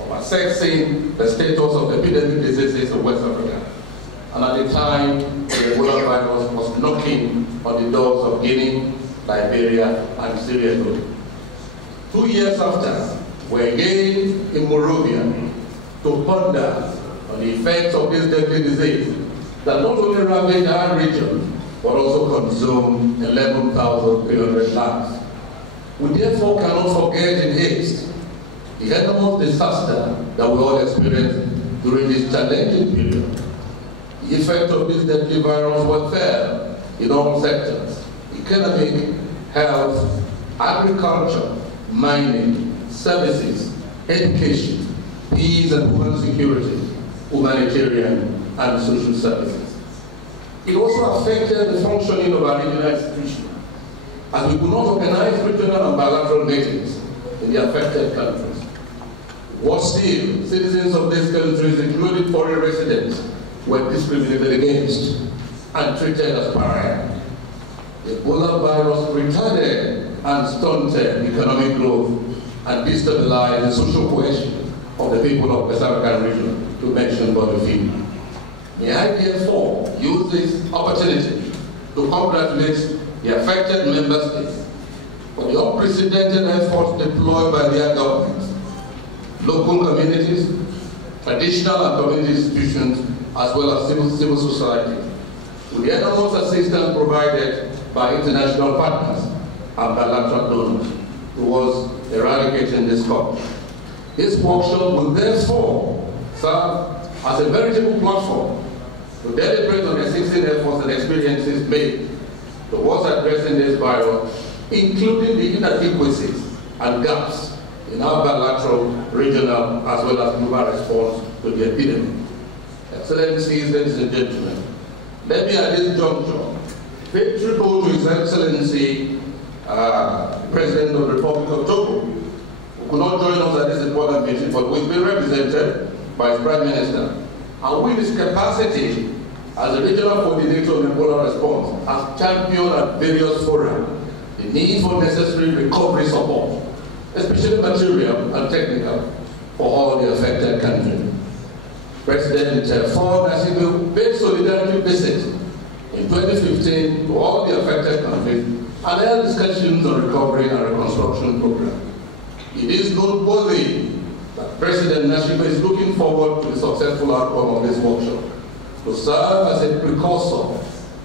of assessing the status of epidemic diseases in West Africa. And at the time, the Ebola virus was knocking on the doors of Guinea, Liberia, and Sierra Leone. 2 years after, we're again in Monrovia to ponder on the effects of this deadly disease that not only ravaged our region, but also consumed 11,300 lives. We therefore cannot forget in haste the enormous disaster that we all experienced during this challenging period. The effect of this deadly virus was felt in all sectors, economic, health, agriculture, mining, services, education, peace and human security, humanitarian and social services. It also affected the functioning of our regional institutions, as we could not organize regional and bilateral meetings in the affected countries. Worse still, citizens of these countries, including foreign residents, were discriminated against and treated as pariah. The Ebola virus retarded and stunted economic growth and destabilized the social cohesion of the people of the West African region, to mention but a few. May I therefore use this opportunity to congratulate the affected member states for the unprecedented efforts deployed by their governments, local communities, traditional and community institutions, as well as civil society, with the enormous assistance provided by international partners and bilateral donors towards eradicating this scourge. This workshop will therefore serve as a veritable platform to deliberate on existing efforts and experiences made towards addressing this virus, including the inadequacies and gaps in our bilateral, regional, as well as global response to the epidemic. Excellencies, ladies and gentlemen, let me at this juncture pay tribute to His Excellency, President of the Republic of Togo, who could not join us at this important meeting, but who has been represented by his Prime Minister, and with his capacity as a regional coordinator of Ebola response, has championed at various fora the need for necessary recovery support, especially material and technical, for all the affected countries. President Ford Nasibu paid solidarity visit in 2015 to all the affected countries and held discussions on recovery and reconstruction program. It is noteworthy that President Nasibu is looking forward to the successful outcome of this workshop to serve as a precursor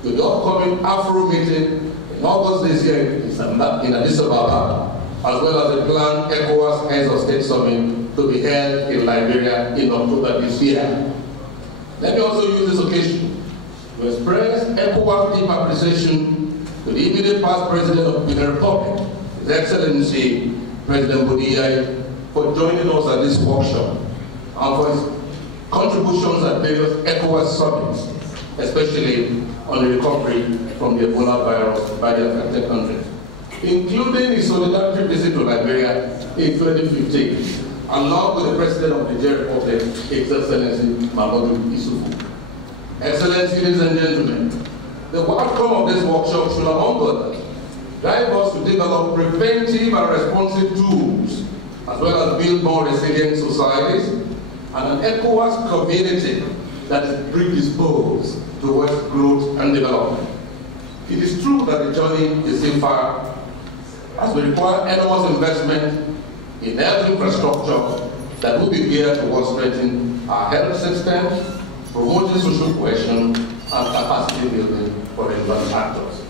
to the upcoming Afro meeting in August this year in Addis Ababa, as well as the planned ECOWAS Heads of State Summit to be held in Liberia in October this year. Let me also use this occasion to express ECOWAS deep appreciation to the immediate past President of the Republic, His Excellency President Bodiai, for joining us at this workshop and for his contributions at various ECOWAS summits, especially on the recovery from the Ebola virus by the affected countries, including his solidarity visit to Liberia in 2015, along with the President of the Niger Republic, His Excellency Mamadou Issoufou. Excellencies, ladies and gentlemen, the outcome of this workshop should, among others, drive us to develop preventive and responsive tools, as well as build more resilient societies and an ECOWAS community that is predisposed towards growth and development. It is true that the journey is still far, as we require enormous investment in health infrastructure that will be geared towards strengthening our health system, promoting social cohesion, and capacity building for relevant actors.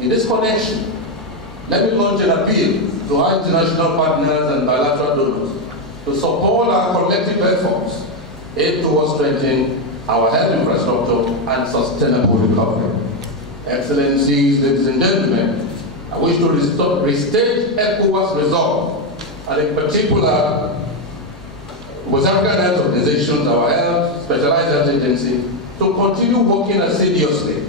In this connection, let me launch an appeal to our international partners and bilateral donors to support our collective efforts aimed towards strengthening our health infrastructure and sustainable recovery. Excellencies, ladies and gentlemen, I wish to restate ECOWAS resolve, and in particular, West African Health Organizations, our health, specialized health agency, to continue working assiduously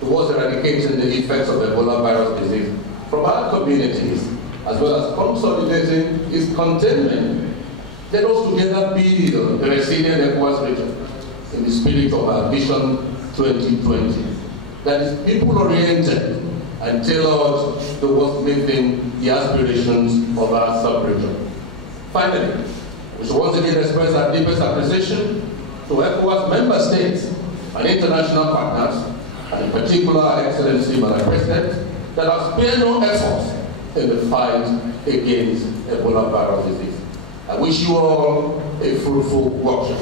towards eradicating the effects of Ebola virus disease from our communities, as well as consolidating its containment. Let us together build a resilient ECOWAS region in the spirit of our Vision 2020 that is people-oriented and tailored towards meeting the aspirations of our sub-region. Finally, we should once again express our deepest appreciation to ECOWAS member states and international partners, and in particular our Excellency Madam President, that have spared no efforts in the fight against Ebola virus disease. I wish you all a fruitful workshop.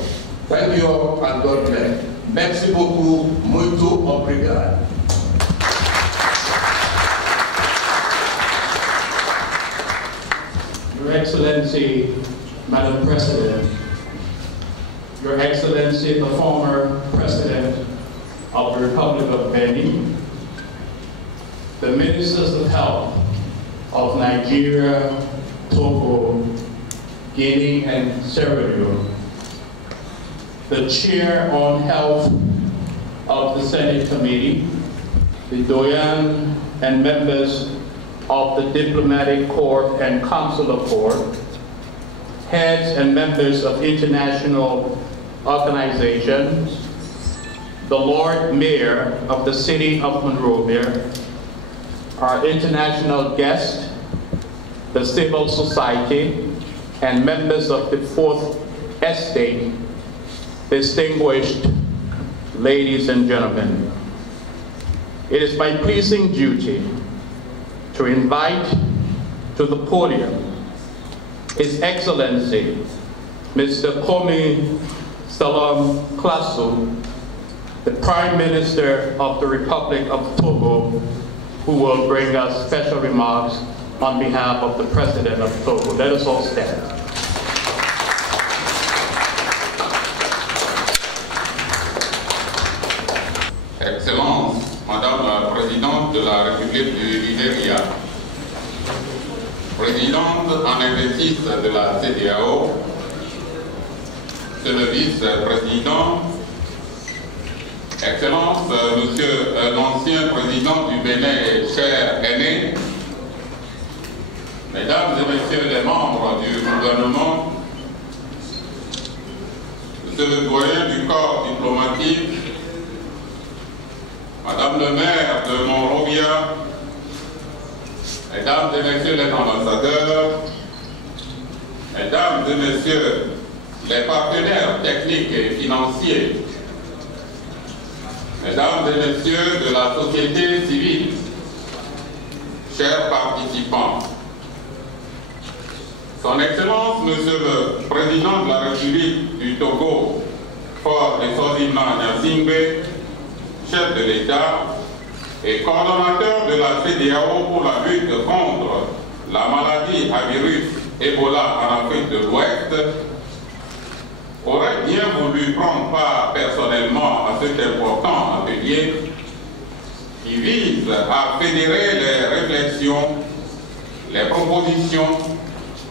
Thank you all and God bless. Merci beaucoup, muito obrigado. Your Excellency, Madam President, Your Excellency, the former President of the Republic of Benin, the Ministers of Health of Nigeria, Togo, Guinea, and Sierra Leone, the Chair on Health of the Senate Committee, the Doyen and members of the Diplomatic Corps and Consular Corps, heads and members of international organizations, the Lord Mayor of the City of Monrovia, our international guests, the civil society, and members of the Fourth Estate, distinguished ladies and gentlemen. It is my pleasing duty to invite to the podium His Excellency, Mr. Komi Salam Klasu, the Prime Minister of the Republic of Togo, who will bring us special remarks on behalf of the President of Togo. Let us all stand. Excellence, Madame la Présidente de la République du Liberia, Présidente en exercice de la CEDEAO, Monsieur le Vice-président, Excellence, Monsieur l'ancien président du Bénin et cher aîné, Mesdames et Messieurs les membres du gouvernement, Monsieur le doyen du corps diplomatique, Madame le maire de Monrovia, Mesdames et Messieurs les ambassadeurs, Mesdames et Messieurs les partenaires techniques et financiers, Mesdames et Messieurs de la société civile, chers participants, Son Excellence, Monsieur le Président de la République du Togo, Fort et Sozima Nyasingbe, chef de l'État et coordonnateur de la CEDEAO pour la lutte contre la maladie à virus Ebola en Afrique de l'Ouest, aurait bien voulu prendre part personnellement à cet important atelier qui vise à fédérer les réflexions, les propositions,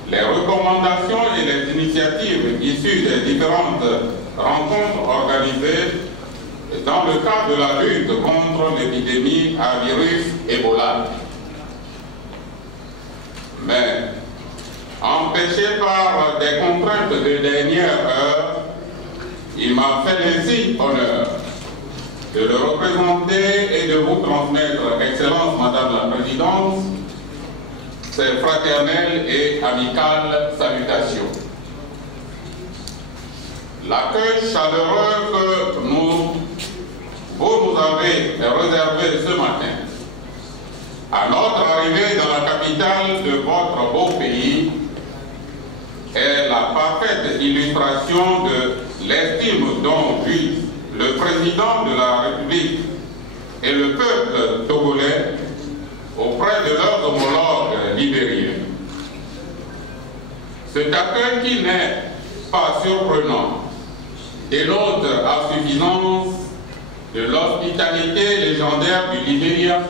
les recommandations et les initiatives issues des différentes rencontres organisées dans le cadre de la lutte contre l'épidémie à virus Ebola. Mais, empêché par des contraintes de dernière heure, il m'a fait ainsi honneur de le représenter et de vous transmettre, Excellence Madame la Présidente, ces fraternelles et amicales salutations. L'accueil chaleureux que vous nous avez réservé ce matin, à notre arrivée dans la capitale de votre beau pays, est la parfaite illustration de l'estime dont jouit le président de la République et le peuple togolais auprès de leurs homologues libériens. Cet accueil qui n'est pas surprenant dénote à suffisance de l'hospitalité légendaire du Liberia,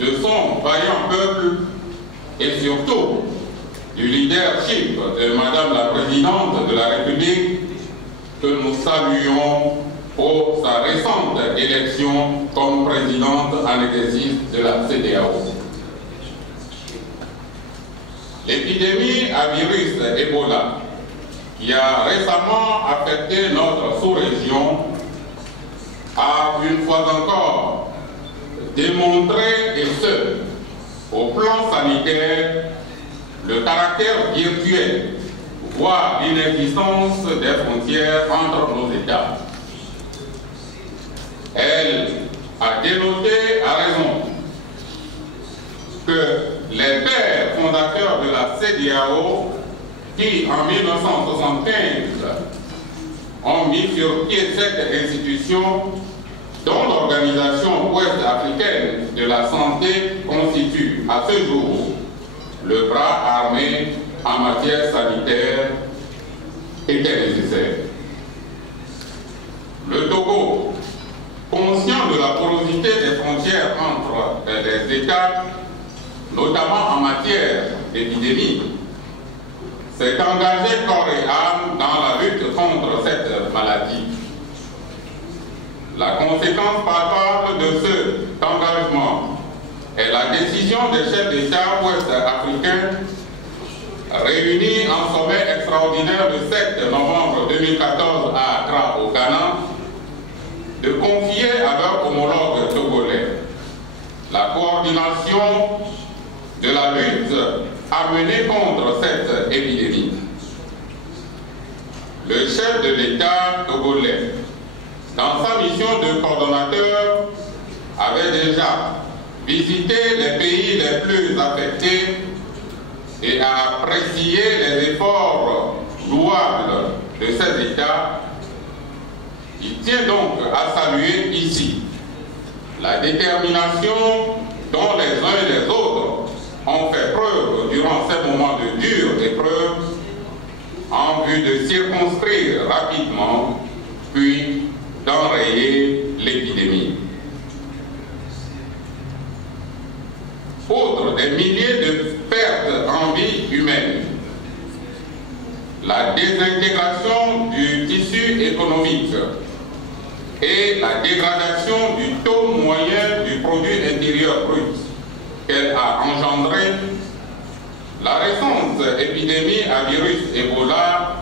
de son vaillant peuple et surtout du leadership de Madame la Présidente de la République que nous saluons pour sa récente élection comme présidente en exercice de la CEDEAO. L'épidémie à virus Ebola qui a récemment affecté notre sous-région a une fois encore démontré, et ce, au plan sanitaire, le caractère virtuel, voire l'inexistence des frontières entre nos États. Elle a dénoté à raison que les pères fondateurs de la CEDEAO, qui en 1975 ont mis sur pied cette institution dont l'Organisation ouest-africaine de la santé constitue à ce jour le bras armé en matière sanitaire, était nécessaire. Le Togo conscient de la porosité des frontières entre les États, notamment en matière d'épidémie, s'est engagé corps et âme dans la lutte contre cette maladie. La conséquence palpable de cet engagement est la décision des chefs d'État ouest-africains réunis en sommet extraordinaire le 7 novembre 2014 à Accra, au Ghana, de confier à leurs homologues togolais la coordination de la lutte à mener contre cette épidémie. Le chef de l'État togolais, dans sa mission de coordonnateur, avait déjà visité les pays les plus affectés et a apprécié les efforts louables de ces États. Il tient donc à saluer ici la détermination dont les uns et les autres ont fait preuve durant ces moments de dure épreuve en vue de circonscrire rapidement puis d'enrayer l'épidémie. Outre des milliers de pertes en vie humaine, la désintégration du tissu économique et la dégradation du taux moyen du produit intérieur brut qu'elle a engendré, la récente épidémie à virus Ebola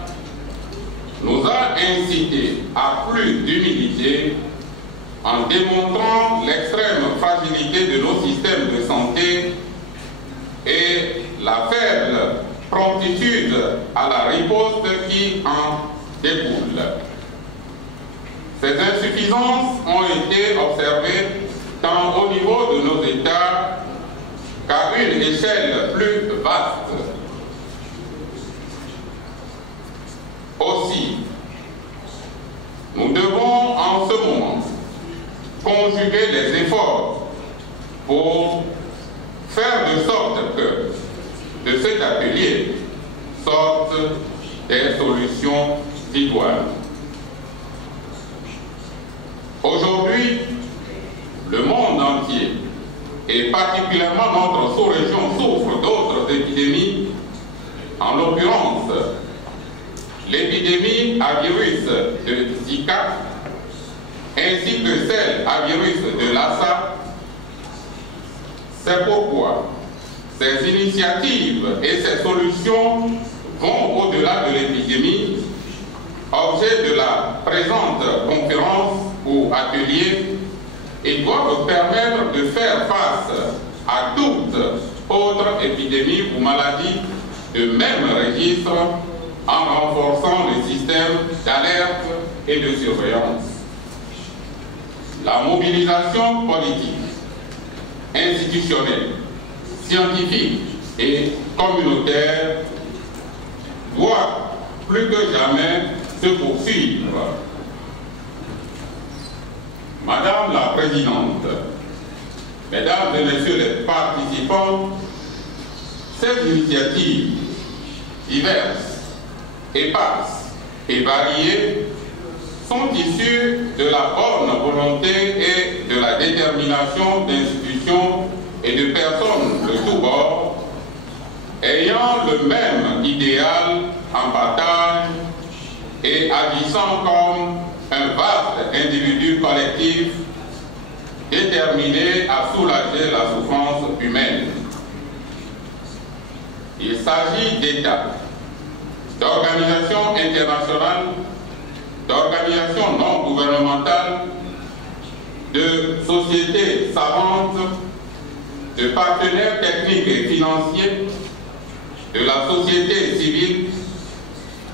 nous a incité à plus d'humilité en démontrant l'extrême fragilité de nos systèmes de santé et la faible promptitude à la riposte qui en découle. Ces insuffisances ont été observées tant au niveau de nos États qu'à une échelle plus vaste. Aussi, nous devons en ce moment conjuguer les efforts pour faire de sorte que de cet atelier sortent des solutions idoines. Aujourd'hui, le monde entier, et particulièrement notre sous-région, souffre d'autres épidémies, en l'occurrence l'épidémie à virus de Zika, ainsi que celle à virus de Lassa. C'est pourquoi ces initiatives et ces solutions vont au-delà de l'épidémie, objet de la présente conférence ou atelier, et doivent permettre de faire face à toute autre épidémie ou maladie de même registre en renforçant le système d'alerte et de surveillance. La mobilisation politique, institutionnelle, scientifique et communautaire doit plus que jamais se poursuivre. Madame la Présidente, Mesdames et Messieurs les participants, ces initiatives diverses, éparses et variées sont issues de la bonne volonté et de la détermination d'institutions et de personnes de tous bords ayant le même idéal en partage et agissant comme un vaste individu collectif déterminé à soulager la souffrance humaine. Il s'agit d'États, d'organisations internationales, d'organisations non gouvernementales, de sociétés savantes, de partenaires techniques et financiers, de la société civile,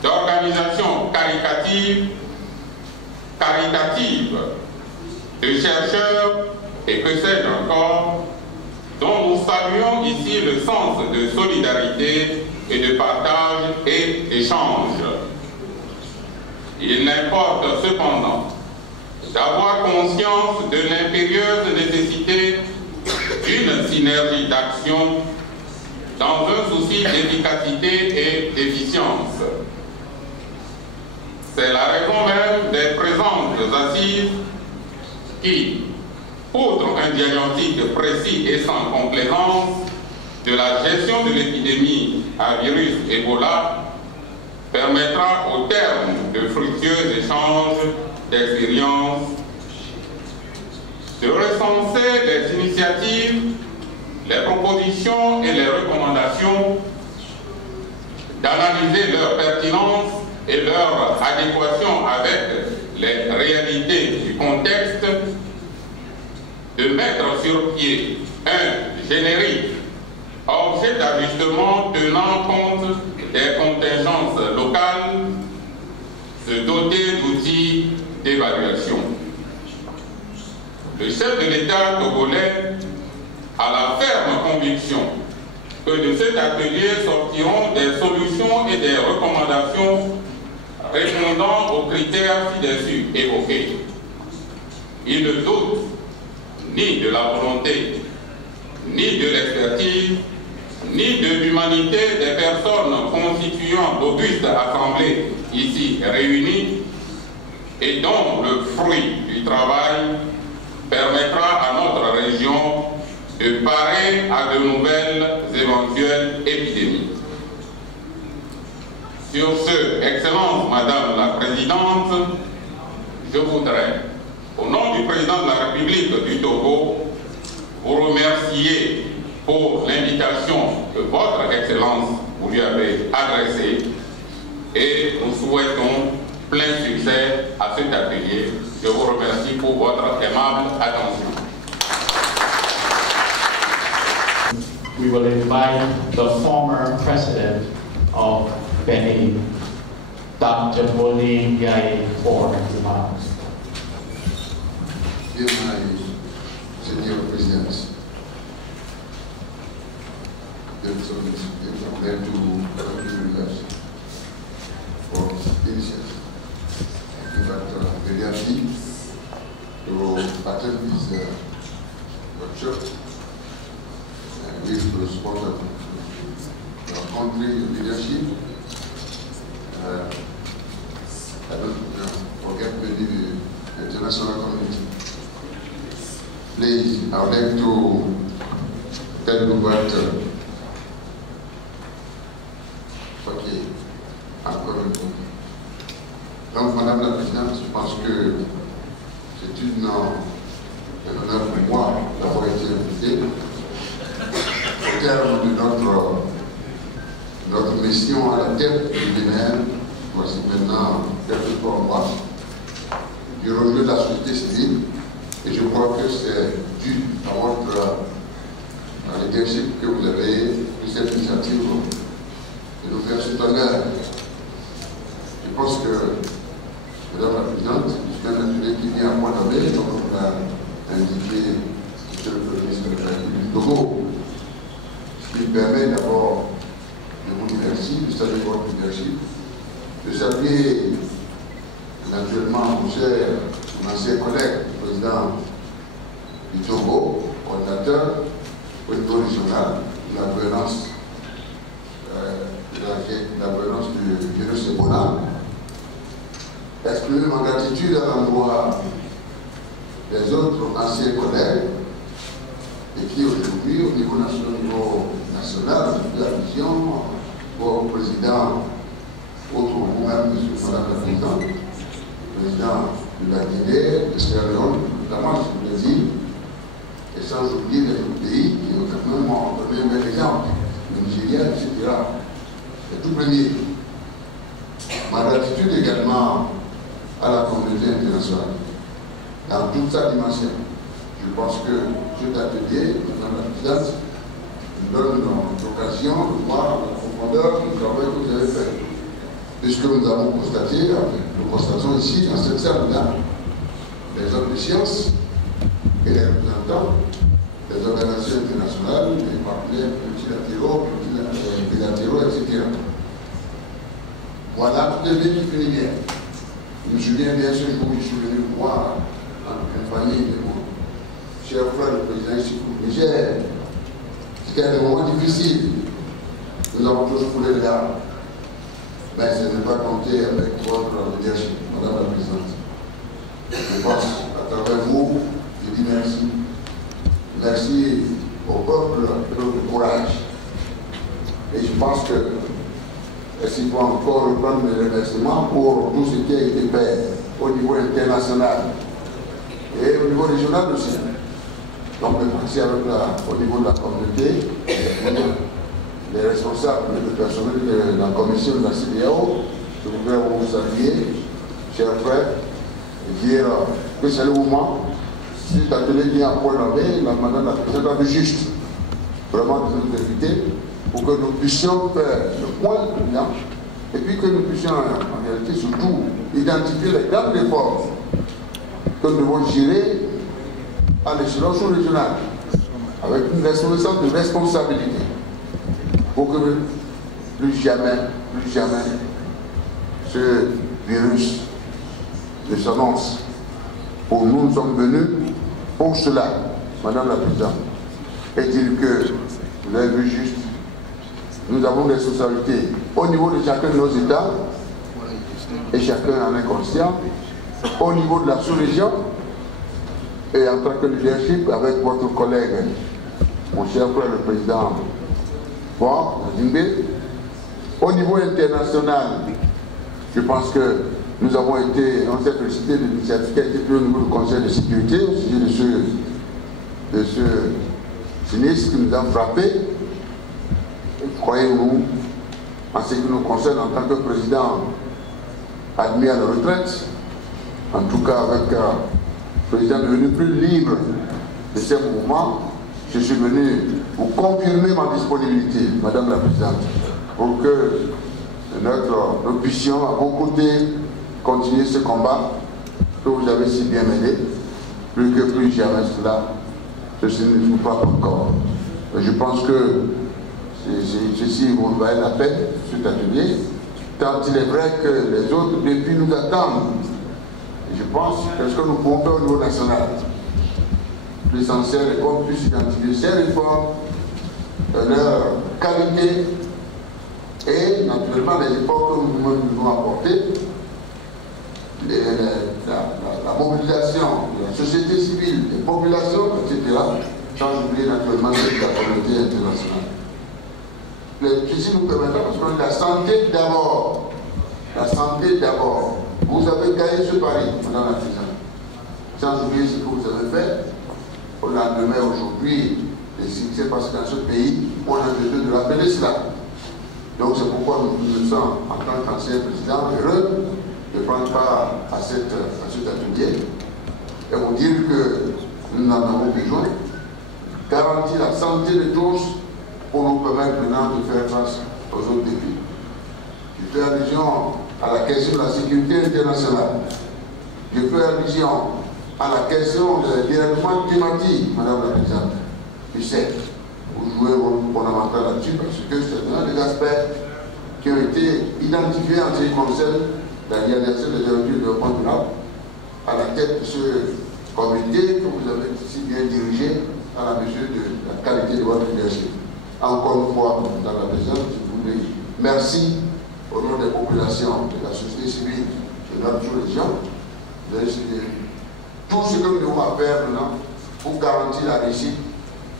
d'organisations caritatives, de chercheurs et que sais-je encore, dont nous saluons ici le sens de solidarité et de partage et d'échange. Il importe cependant d'avoir conscience de l'impérieuse nécessité d'une synergie d'action dans un souci d'efficacité et d'efficience. C'est la raison même des présentes assises qui, outre un diagnostic précis et sans complaisance de la gestion de l'épidémie à virus Ebola, permettra au terme de fructueux échanges d'expériences de recenser les initiatives, les propositions et les recommandations, d'analyser leur pertinence et leur adéquation avec les réalités du contexte, de mettre sur pied un générique objet d'ajustement tenant compte des contingences locales, se doter d'outils d'évaluation. Le chef de l'État togolais a la ferme conviction que de cet atelier sortiront des solutions et des recommandations répondant aux critères ci-dessus évoqués. Il ne doute ni de la volonté, ni de l'expertise, ni de l'humanité des personnes constituant l'auguste assemblée ici réunies et dont le fruit du travail permettra à notre région de parer à de nouvelles éventuelles épidémies. Sur ce, Excellence Madame la Présidente, je voudrais, au nom du Président de la République du Togo, vous remercier pour l'invitation que votre Excellence vous lui avez adressée et nous souhaitons plein succès à cet atelier. Je vous remercie pour votre aimable attention. We will invite the former president of Benin, Dr. Boni Gaye, for remarks. Dear my senior presidents, I'm glad to thank you very much for this initiative. I think that very happy to attend this workshop with the support of our country leadership. I don't forget maybe the international community. Please, I would like to tell you what encore une fois. Donc, Madame la Présidente, je pense que c'est un honneur pour moi d'avoir été invité. Au terme de notre mission à la tête du Bénin, voici maintenant quelques 3 mois, du relevé de la société civile, et je crois que c'est dû à leadership que vous avez eu cette initiative de nous faire cet honneur. Je pense que, Madame la Présidente, c'est un atelier qui vient à point d'arrêt, donc on a indiqué M. le ministre de la République du Togo, ce qui permet d'abord de mon leadership, de saluer votre leadership, de saluer naturellement mon ancien collègue, le président du Togo, coordinateur au niveau régional de la gouvernance du virus Ebola, exprimer ma gratitude à l'endroit des autres anciens collègues et qui aujourd'hui, au niveau national, la vision au président, autre vous-même, Madame la Présidente, président de la Guinée, de Sierra Leone, notamment je le dis, et sans oublier les autres pays qui ont quand même donné un bel exemple, le Nigeria, etc. Le tout premier. Ma gratitude également à la communauté internationale, dans toute sa dimension. Je pense que cet atelier, Madame la Présidente, nous donne l'occasion de voir la profondeur du travail que vous avez fait. Puisque nous avons constaté, nous constatons ici, dans cette salle-là, les hommes de science et les représentants des organisations internationales, des partenaires multilatéraux, bilatéraux, etc. Voilà, tout est bien qui finit bien. Je me souviens bien ce jour où je suis venu voir en compagnie de mon cher frère le président ici au Niger. C'était un moment difficile. Nous avons tous coulé les larmes. Mais ce n'est pas compter avec votre leadership, Madame la Présidente. Je pense, à travers vous, dis merci. Merci au peuple de notre courage. Et je pense que s'il faut encore reprendre mes remerciements pour tout ce qui a été fait au niveau international et au niveau régional aussi. Donc, merci au niveau de la communauté, les responsables, le personnel de la commission de la CEDEAO. Je voudrais vous saluer, chers frères, et dire que c'est le moment. Si l'atelier vient à point nommé, madame la présidente avait juste vraiment de nous inviter pour que nous puissions faire le point de bilan et puis que nous puissions en réalité surtout identifier les grandes réformes que nous devons gérer à l'échelon sous-régional avec une reconnaissance de responsabilité pour que plus jamais ce virus ne s'annonce. Pour nous, nous sommes venus pour cela, Madame la Présidente, et dire que, vous avez vu juste, nous avons des responsabilités au niveau de chacun de nos États, et chacun en est conscient, au niveau de la sous-région, et en tant que leadership, avec votre collègue, mon cher frère le Président, au niveau international, je pense que nous avons été, on s'est félicité de l'initiative qui a été prise au niveau du Conseil de sécurité au sujet de ce sinistre qui nous a frappé. Croyez-nous, en ce qui nous concerne en tant que président admis à la retraite, en tout cas avec le président devenu plus libre de ces mouvements, je suis venu vous confirmer ma disponibilité, Madame la Présidente, pour que nous puissions à vos côtés continuer ce combat que vous avez si bien mené, plus que plus jamais cela, ceci ne nous frappe encore. Je pense que ceci vous valait la peine, cet atelier, tant il est vrai que les autres défis nous attendent. Et je pense que ce que nous pouvons faire au niveau national, l'essentiel est qu'on puisse identifier ces réformes, leur qualité et naturellement les efforts que nous devons apporter, la mobilisation de la société civile, des populations, etc., sans oublier naturellement celle de la communauté internationale. Ceci nous permettra, parce que la santé d'abord, la santé d'abord. Vous avez gagné ce pari, Madame la Présidente, sans oublier ce que vous avez fait. Au lendemain, aujourd'hui, les succès, parce que dans ce pays, on a besoin de rappeler cela. Donc c'est pourquoi nous nous sommes, en tant qu'ancien président, heureux de prendre part à cet atelier et vous dire que nous en avons besoin, garantir la santé de tous pour nous permettre maintenant de faire face aux autres défis. Je fais allusion à la question de la sécurité internationale. Je fais allusion à la question du dérèglement climatique, Madame la Présidente. Je sais, vous jouez un rôle fondamental là-dessus parce que c'est un des aspects qui ont été identifiés en ce qui concerne la réalisation des objectifs de développement durable à la tête de ce comité que vous avez si bien dirigé à la mesure de la qualité de votre leadership. Encore une fois, Madame la Présidente, je vous dis merci au nom des populations, de la société civile de notre région. Tout ce que nous devons faire maintenant pour garantir la réussite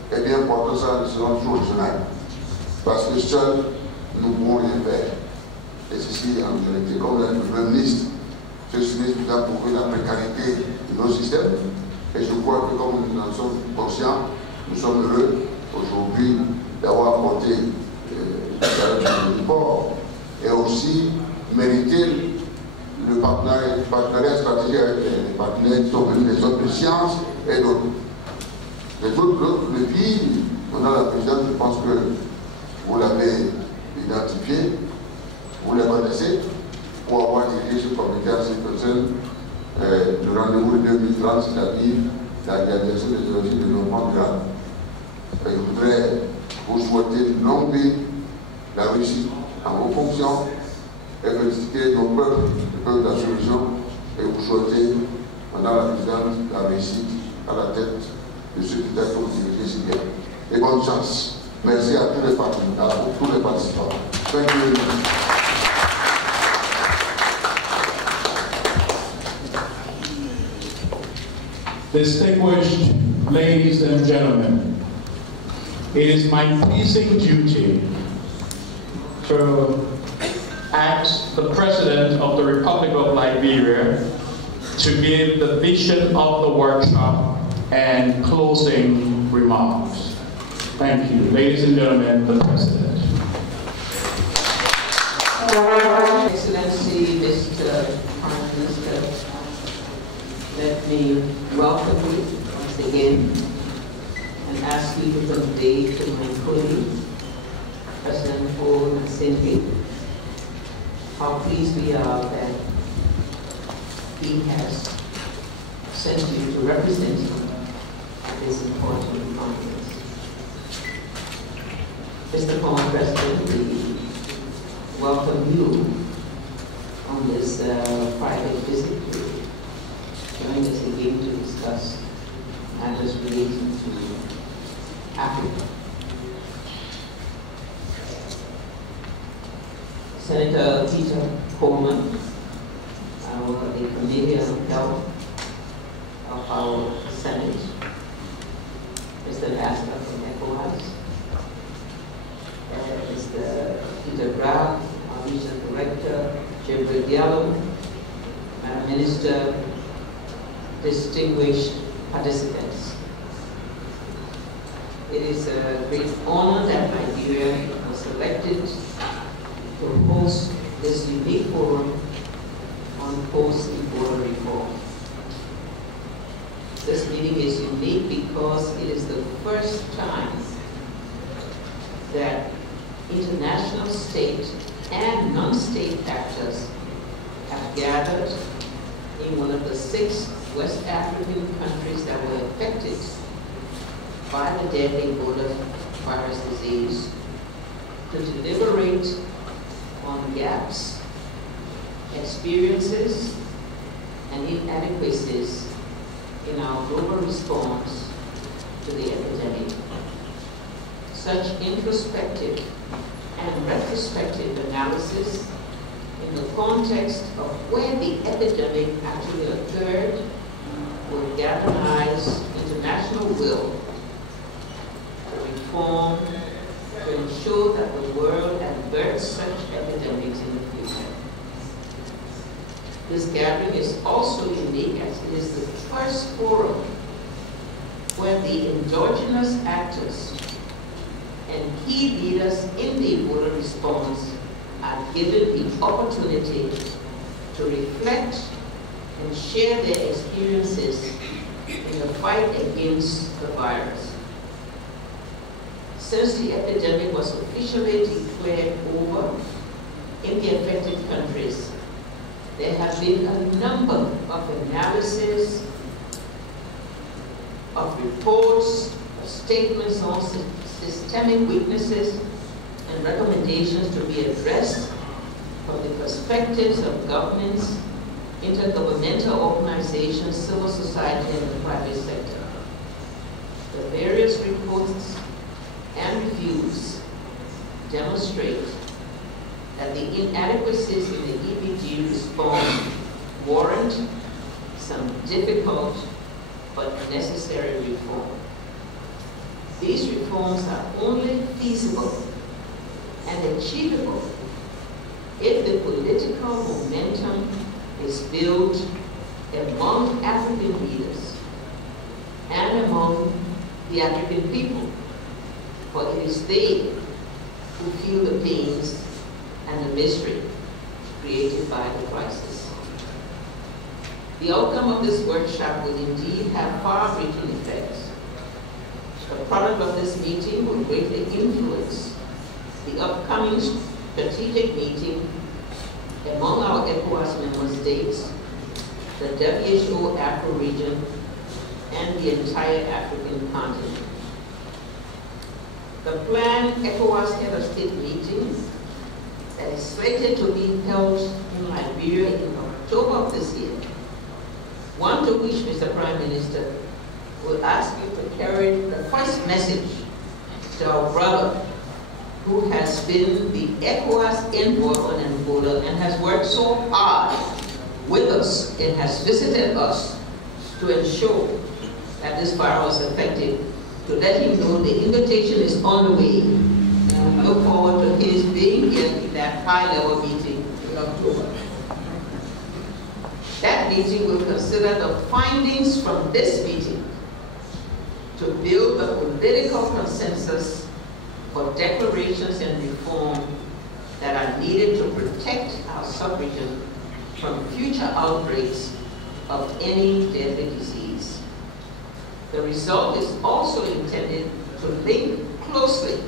est bien important ça de ce régional. Parce que seuls nous pouvons rien faire. Et ceci, en vérité, comme l'a dit le Premier ministre, ce sinistre nous a prouvé la précarité de nos systèmes. Et je crois que comme nous en sommes conscients, nous sommes heureux aujourd'hui d'avoir apporté le effort et aussi mérité le partenariat stratégique avec les partenaires qui sont venus des autres sciences et d'autres. Les autres défis, Madame la Présidente, je pense que vous l'avez identifié, vous les connaissez, pour avoir dirigé ce comité en ce qui concerne le rendez-vous de 2030, c'est-à-dire la réalisation des objectifs de développement durable. Et je voudrais vous souhaiter une longue vie, la réussite en vos fonctions et féliciter nos peuples, le peuple de la solution, et vous souhaiter, Madame la Présidente, la réussite à la tête de ce qui est pour diriger si bien. Et bonne chance. Merci à tous les participants. Thank you. Distinguished ladies and gentlemen, it is my pleasing duty to ask the President of the Republic of Liberia to give the vision of the workshop and closing remarks. Thank you. Ladies and gentlemen, the President. Excellency, Mr. Prime Minister, let me welcome you once again and ask you to convey to my colleague, President Paul Cindy, how pleased we are that he has sent you to represent him at this important conference. Mr. Former President, we welcome you on this private visit to join us again to discuss matters relating to Africa. Senator Peter Coleman, the Committee on Health of our Senate, Mr. Lasker from ECOWAS, Mr. Peter Graf, our Regional Director, Jibril Diallo, Madam Minister, distinguished participants. It is a great honor that Liberia was selected to host this unique forum on post-Ebola reform. This meeting is unique because it is the first time that international state and non-state actors have gathered in one of the 6 West African countries that were affected by the deadly Ebola virus disease to deliberate on gaps, experiences, and inadequacies in our global response to the epidemic. Such introspective and retrospective analysis in the context of where the epidemic actually occurred will galvanize international will to reform, to ensure that the world averts such epidemics in the future. This gathering is also unique as it is the first forum where the endogenous actors and key leaders in the Ebola response are given the opportunity to reflect and share their experiences in the fight against the virus. Since the epidemic was officially declared over in the affected countries, there have been a number of analyses, of reports, of statements on systemic weaknesses and recommendations to be addressed from the perspectives of governments, intergovernmental organizations, civil society, and the private sector. The various reports and reviews demonstrate that the inadequacies in the EBG response warrant some difficult but necessary reform. These reforms are only feasible and achievable if the political momentum is built among African leaders and among the African people, for it is they who feel the pains and the misery created by the crisis. The outcome of this workshop will indeed have far-reaching effects. The product of this meeting will greatly influence the upcoming strategic meeting among our ECOWAS member states, the WHO Afro region, and the entire African continent. The planned ECOWAS Head of State meeting that is slated to be held in Liberia in October of this year, one to which Mr. Prime Minister will ask you to carry the first message to our brother who has been the ECOWAS envoy on Ebola and has worked so hard with us and has visited us to ensure that this virus affected, to let him know the invitation is on the way. And we look forward to his being here in that high-level meeting in October. That meeting will consider the findings from this meeting to build the political consensus for declarations and reform that are needed to protect our sub-region from future outbreaks of any deadly disease. The result is also intended to link closely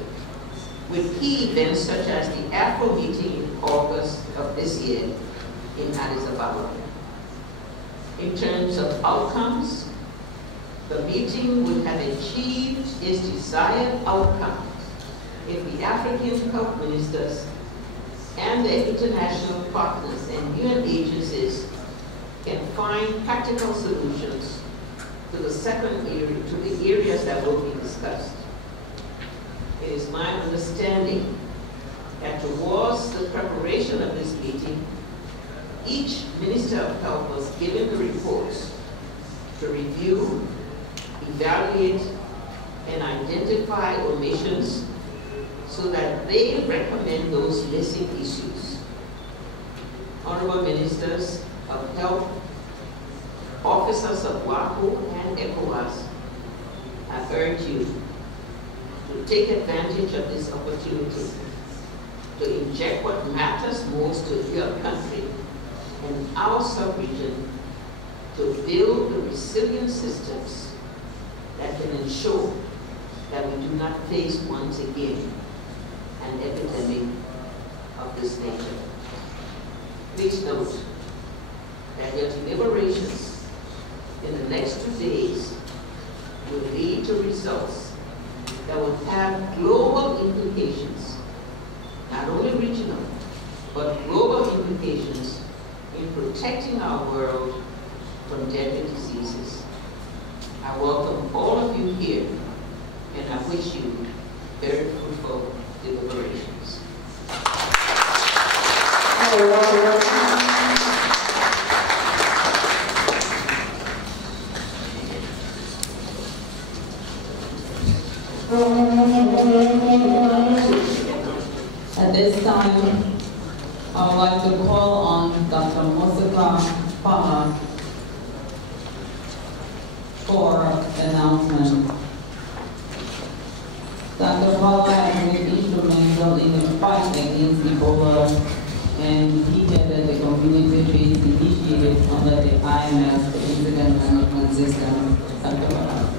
with key events such as the Afro meeting in August of this year in Addis Ababa. In terms of outcomes, the meeting would have achieved its desired outcome if the African health ministers and their international partners and UN agencies can find practical solutions to the areas that will be discussed. It is my understanding that towards the preparation of this meeting, each Minister of Health was given the reports to review, evaluate, and identify omissions so that they recommend those missing issues. Honorable Ministers of Health, officers of WAPO and ECOWAS, I urge you to take advantage of this opportunity to inject what matters most to your country and our sub-region to build the resilient systems that can ensure that we do not face once again an epidemic of this nature. Please note that your deliberations in the next 2 days will lead to results that will have global implications, not only regional, but global implications in protecting our world from deadly diseases. I welcome all of you here, and I wish you very fruitful deliberations. At this time, I would like to call on Dr. Mosaka Pama for announcement. Dr. Pama has been instrumental in the fight against Ebola, and he headed the community-based initiative under the IMF, the Incident Management System. Dr. Pama.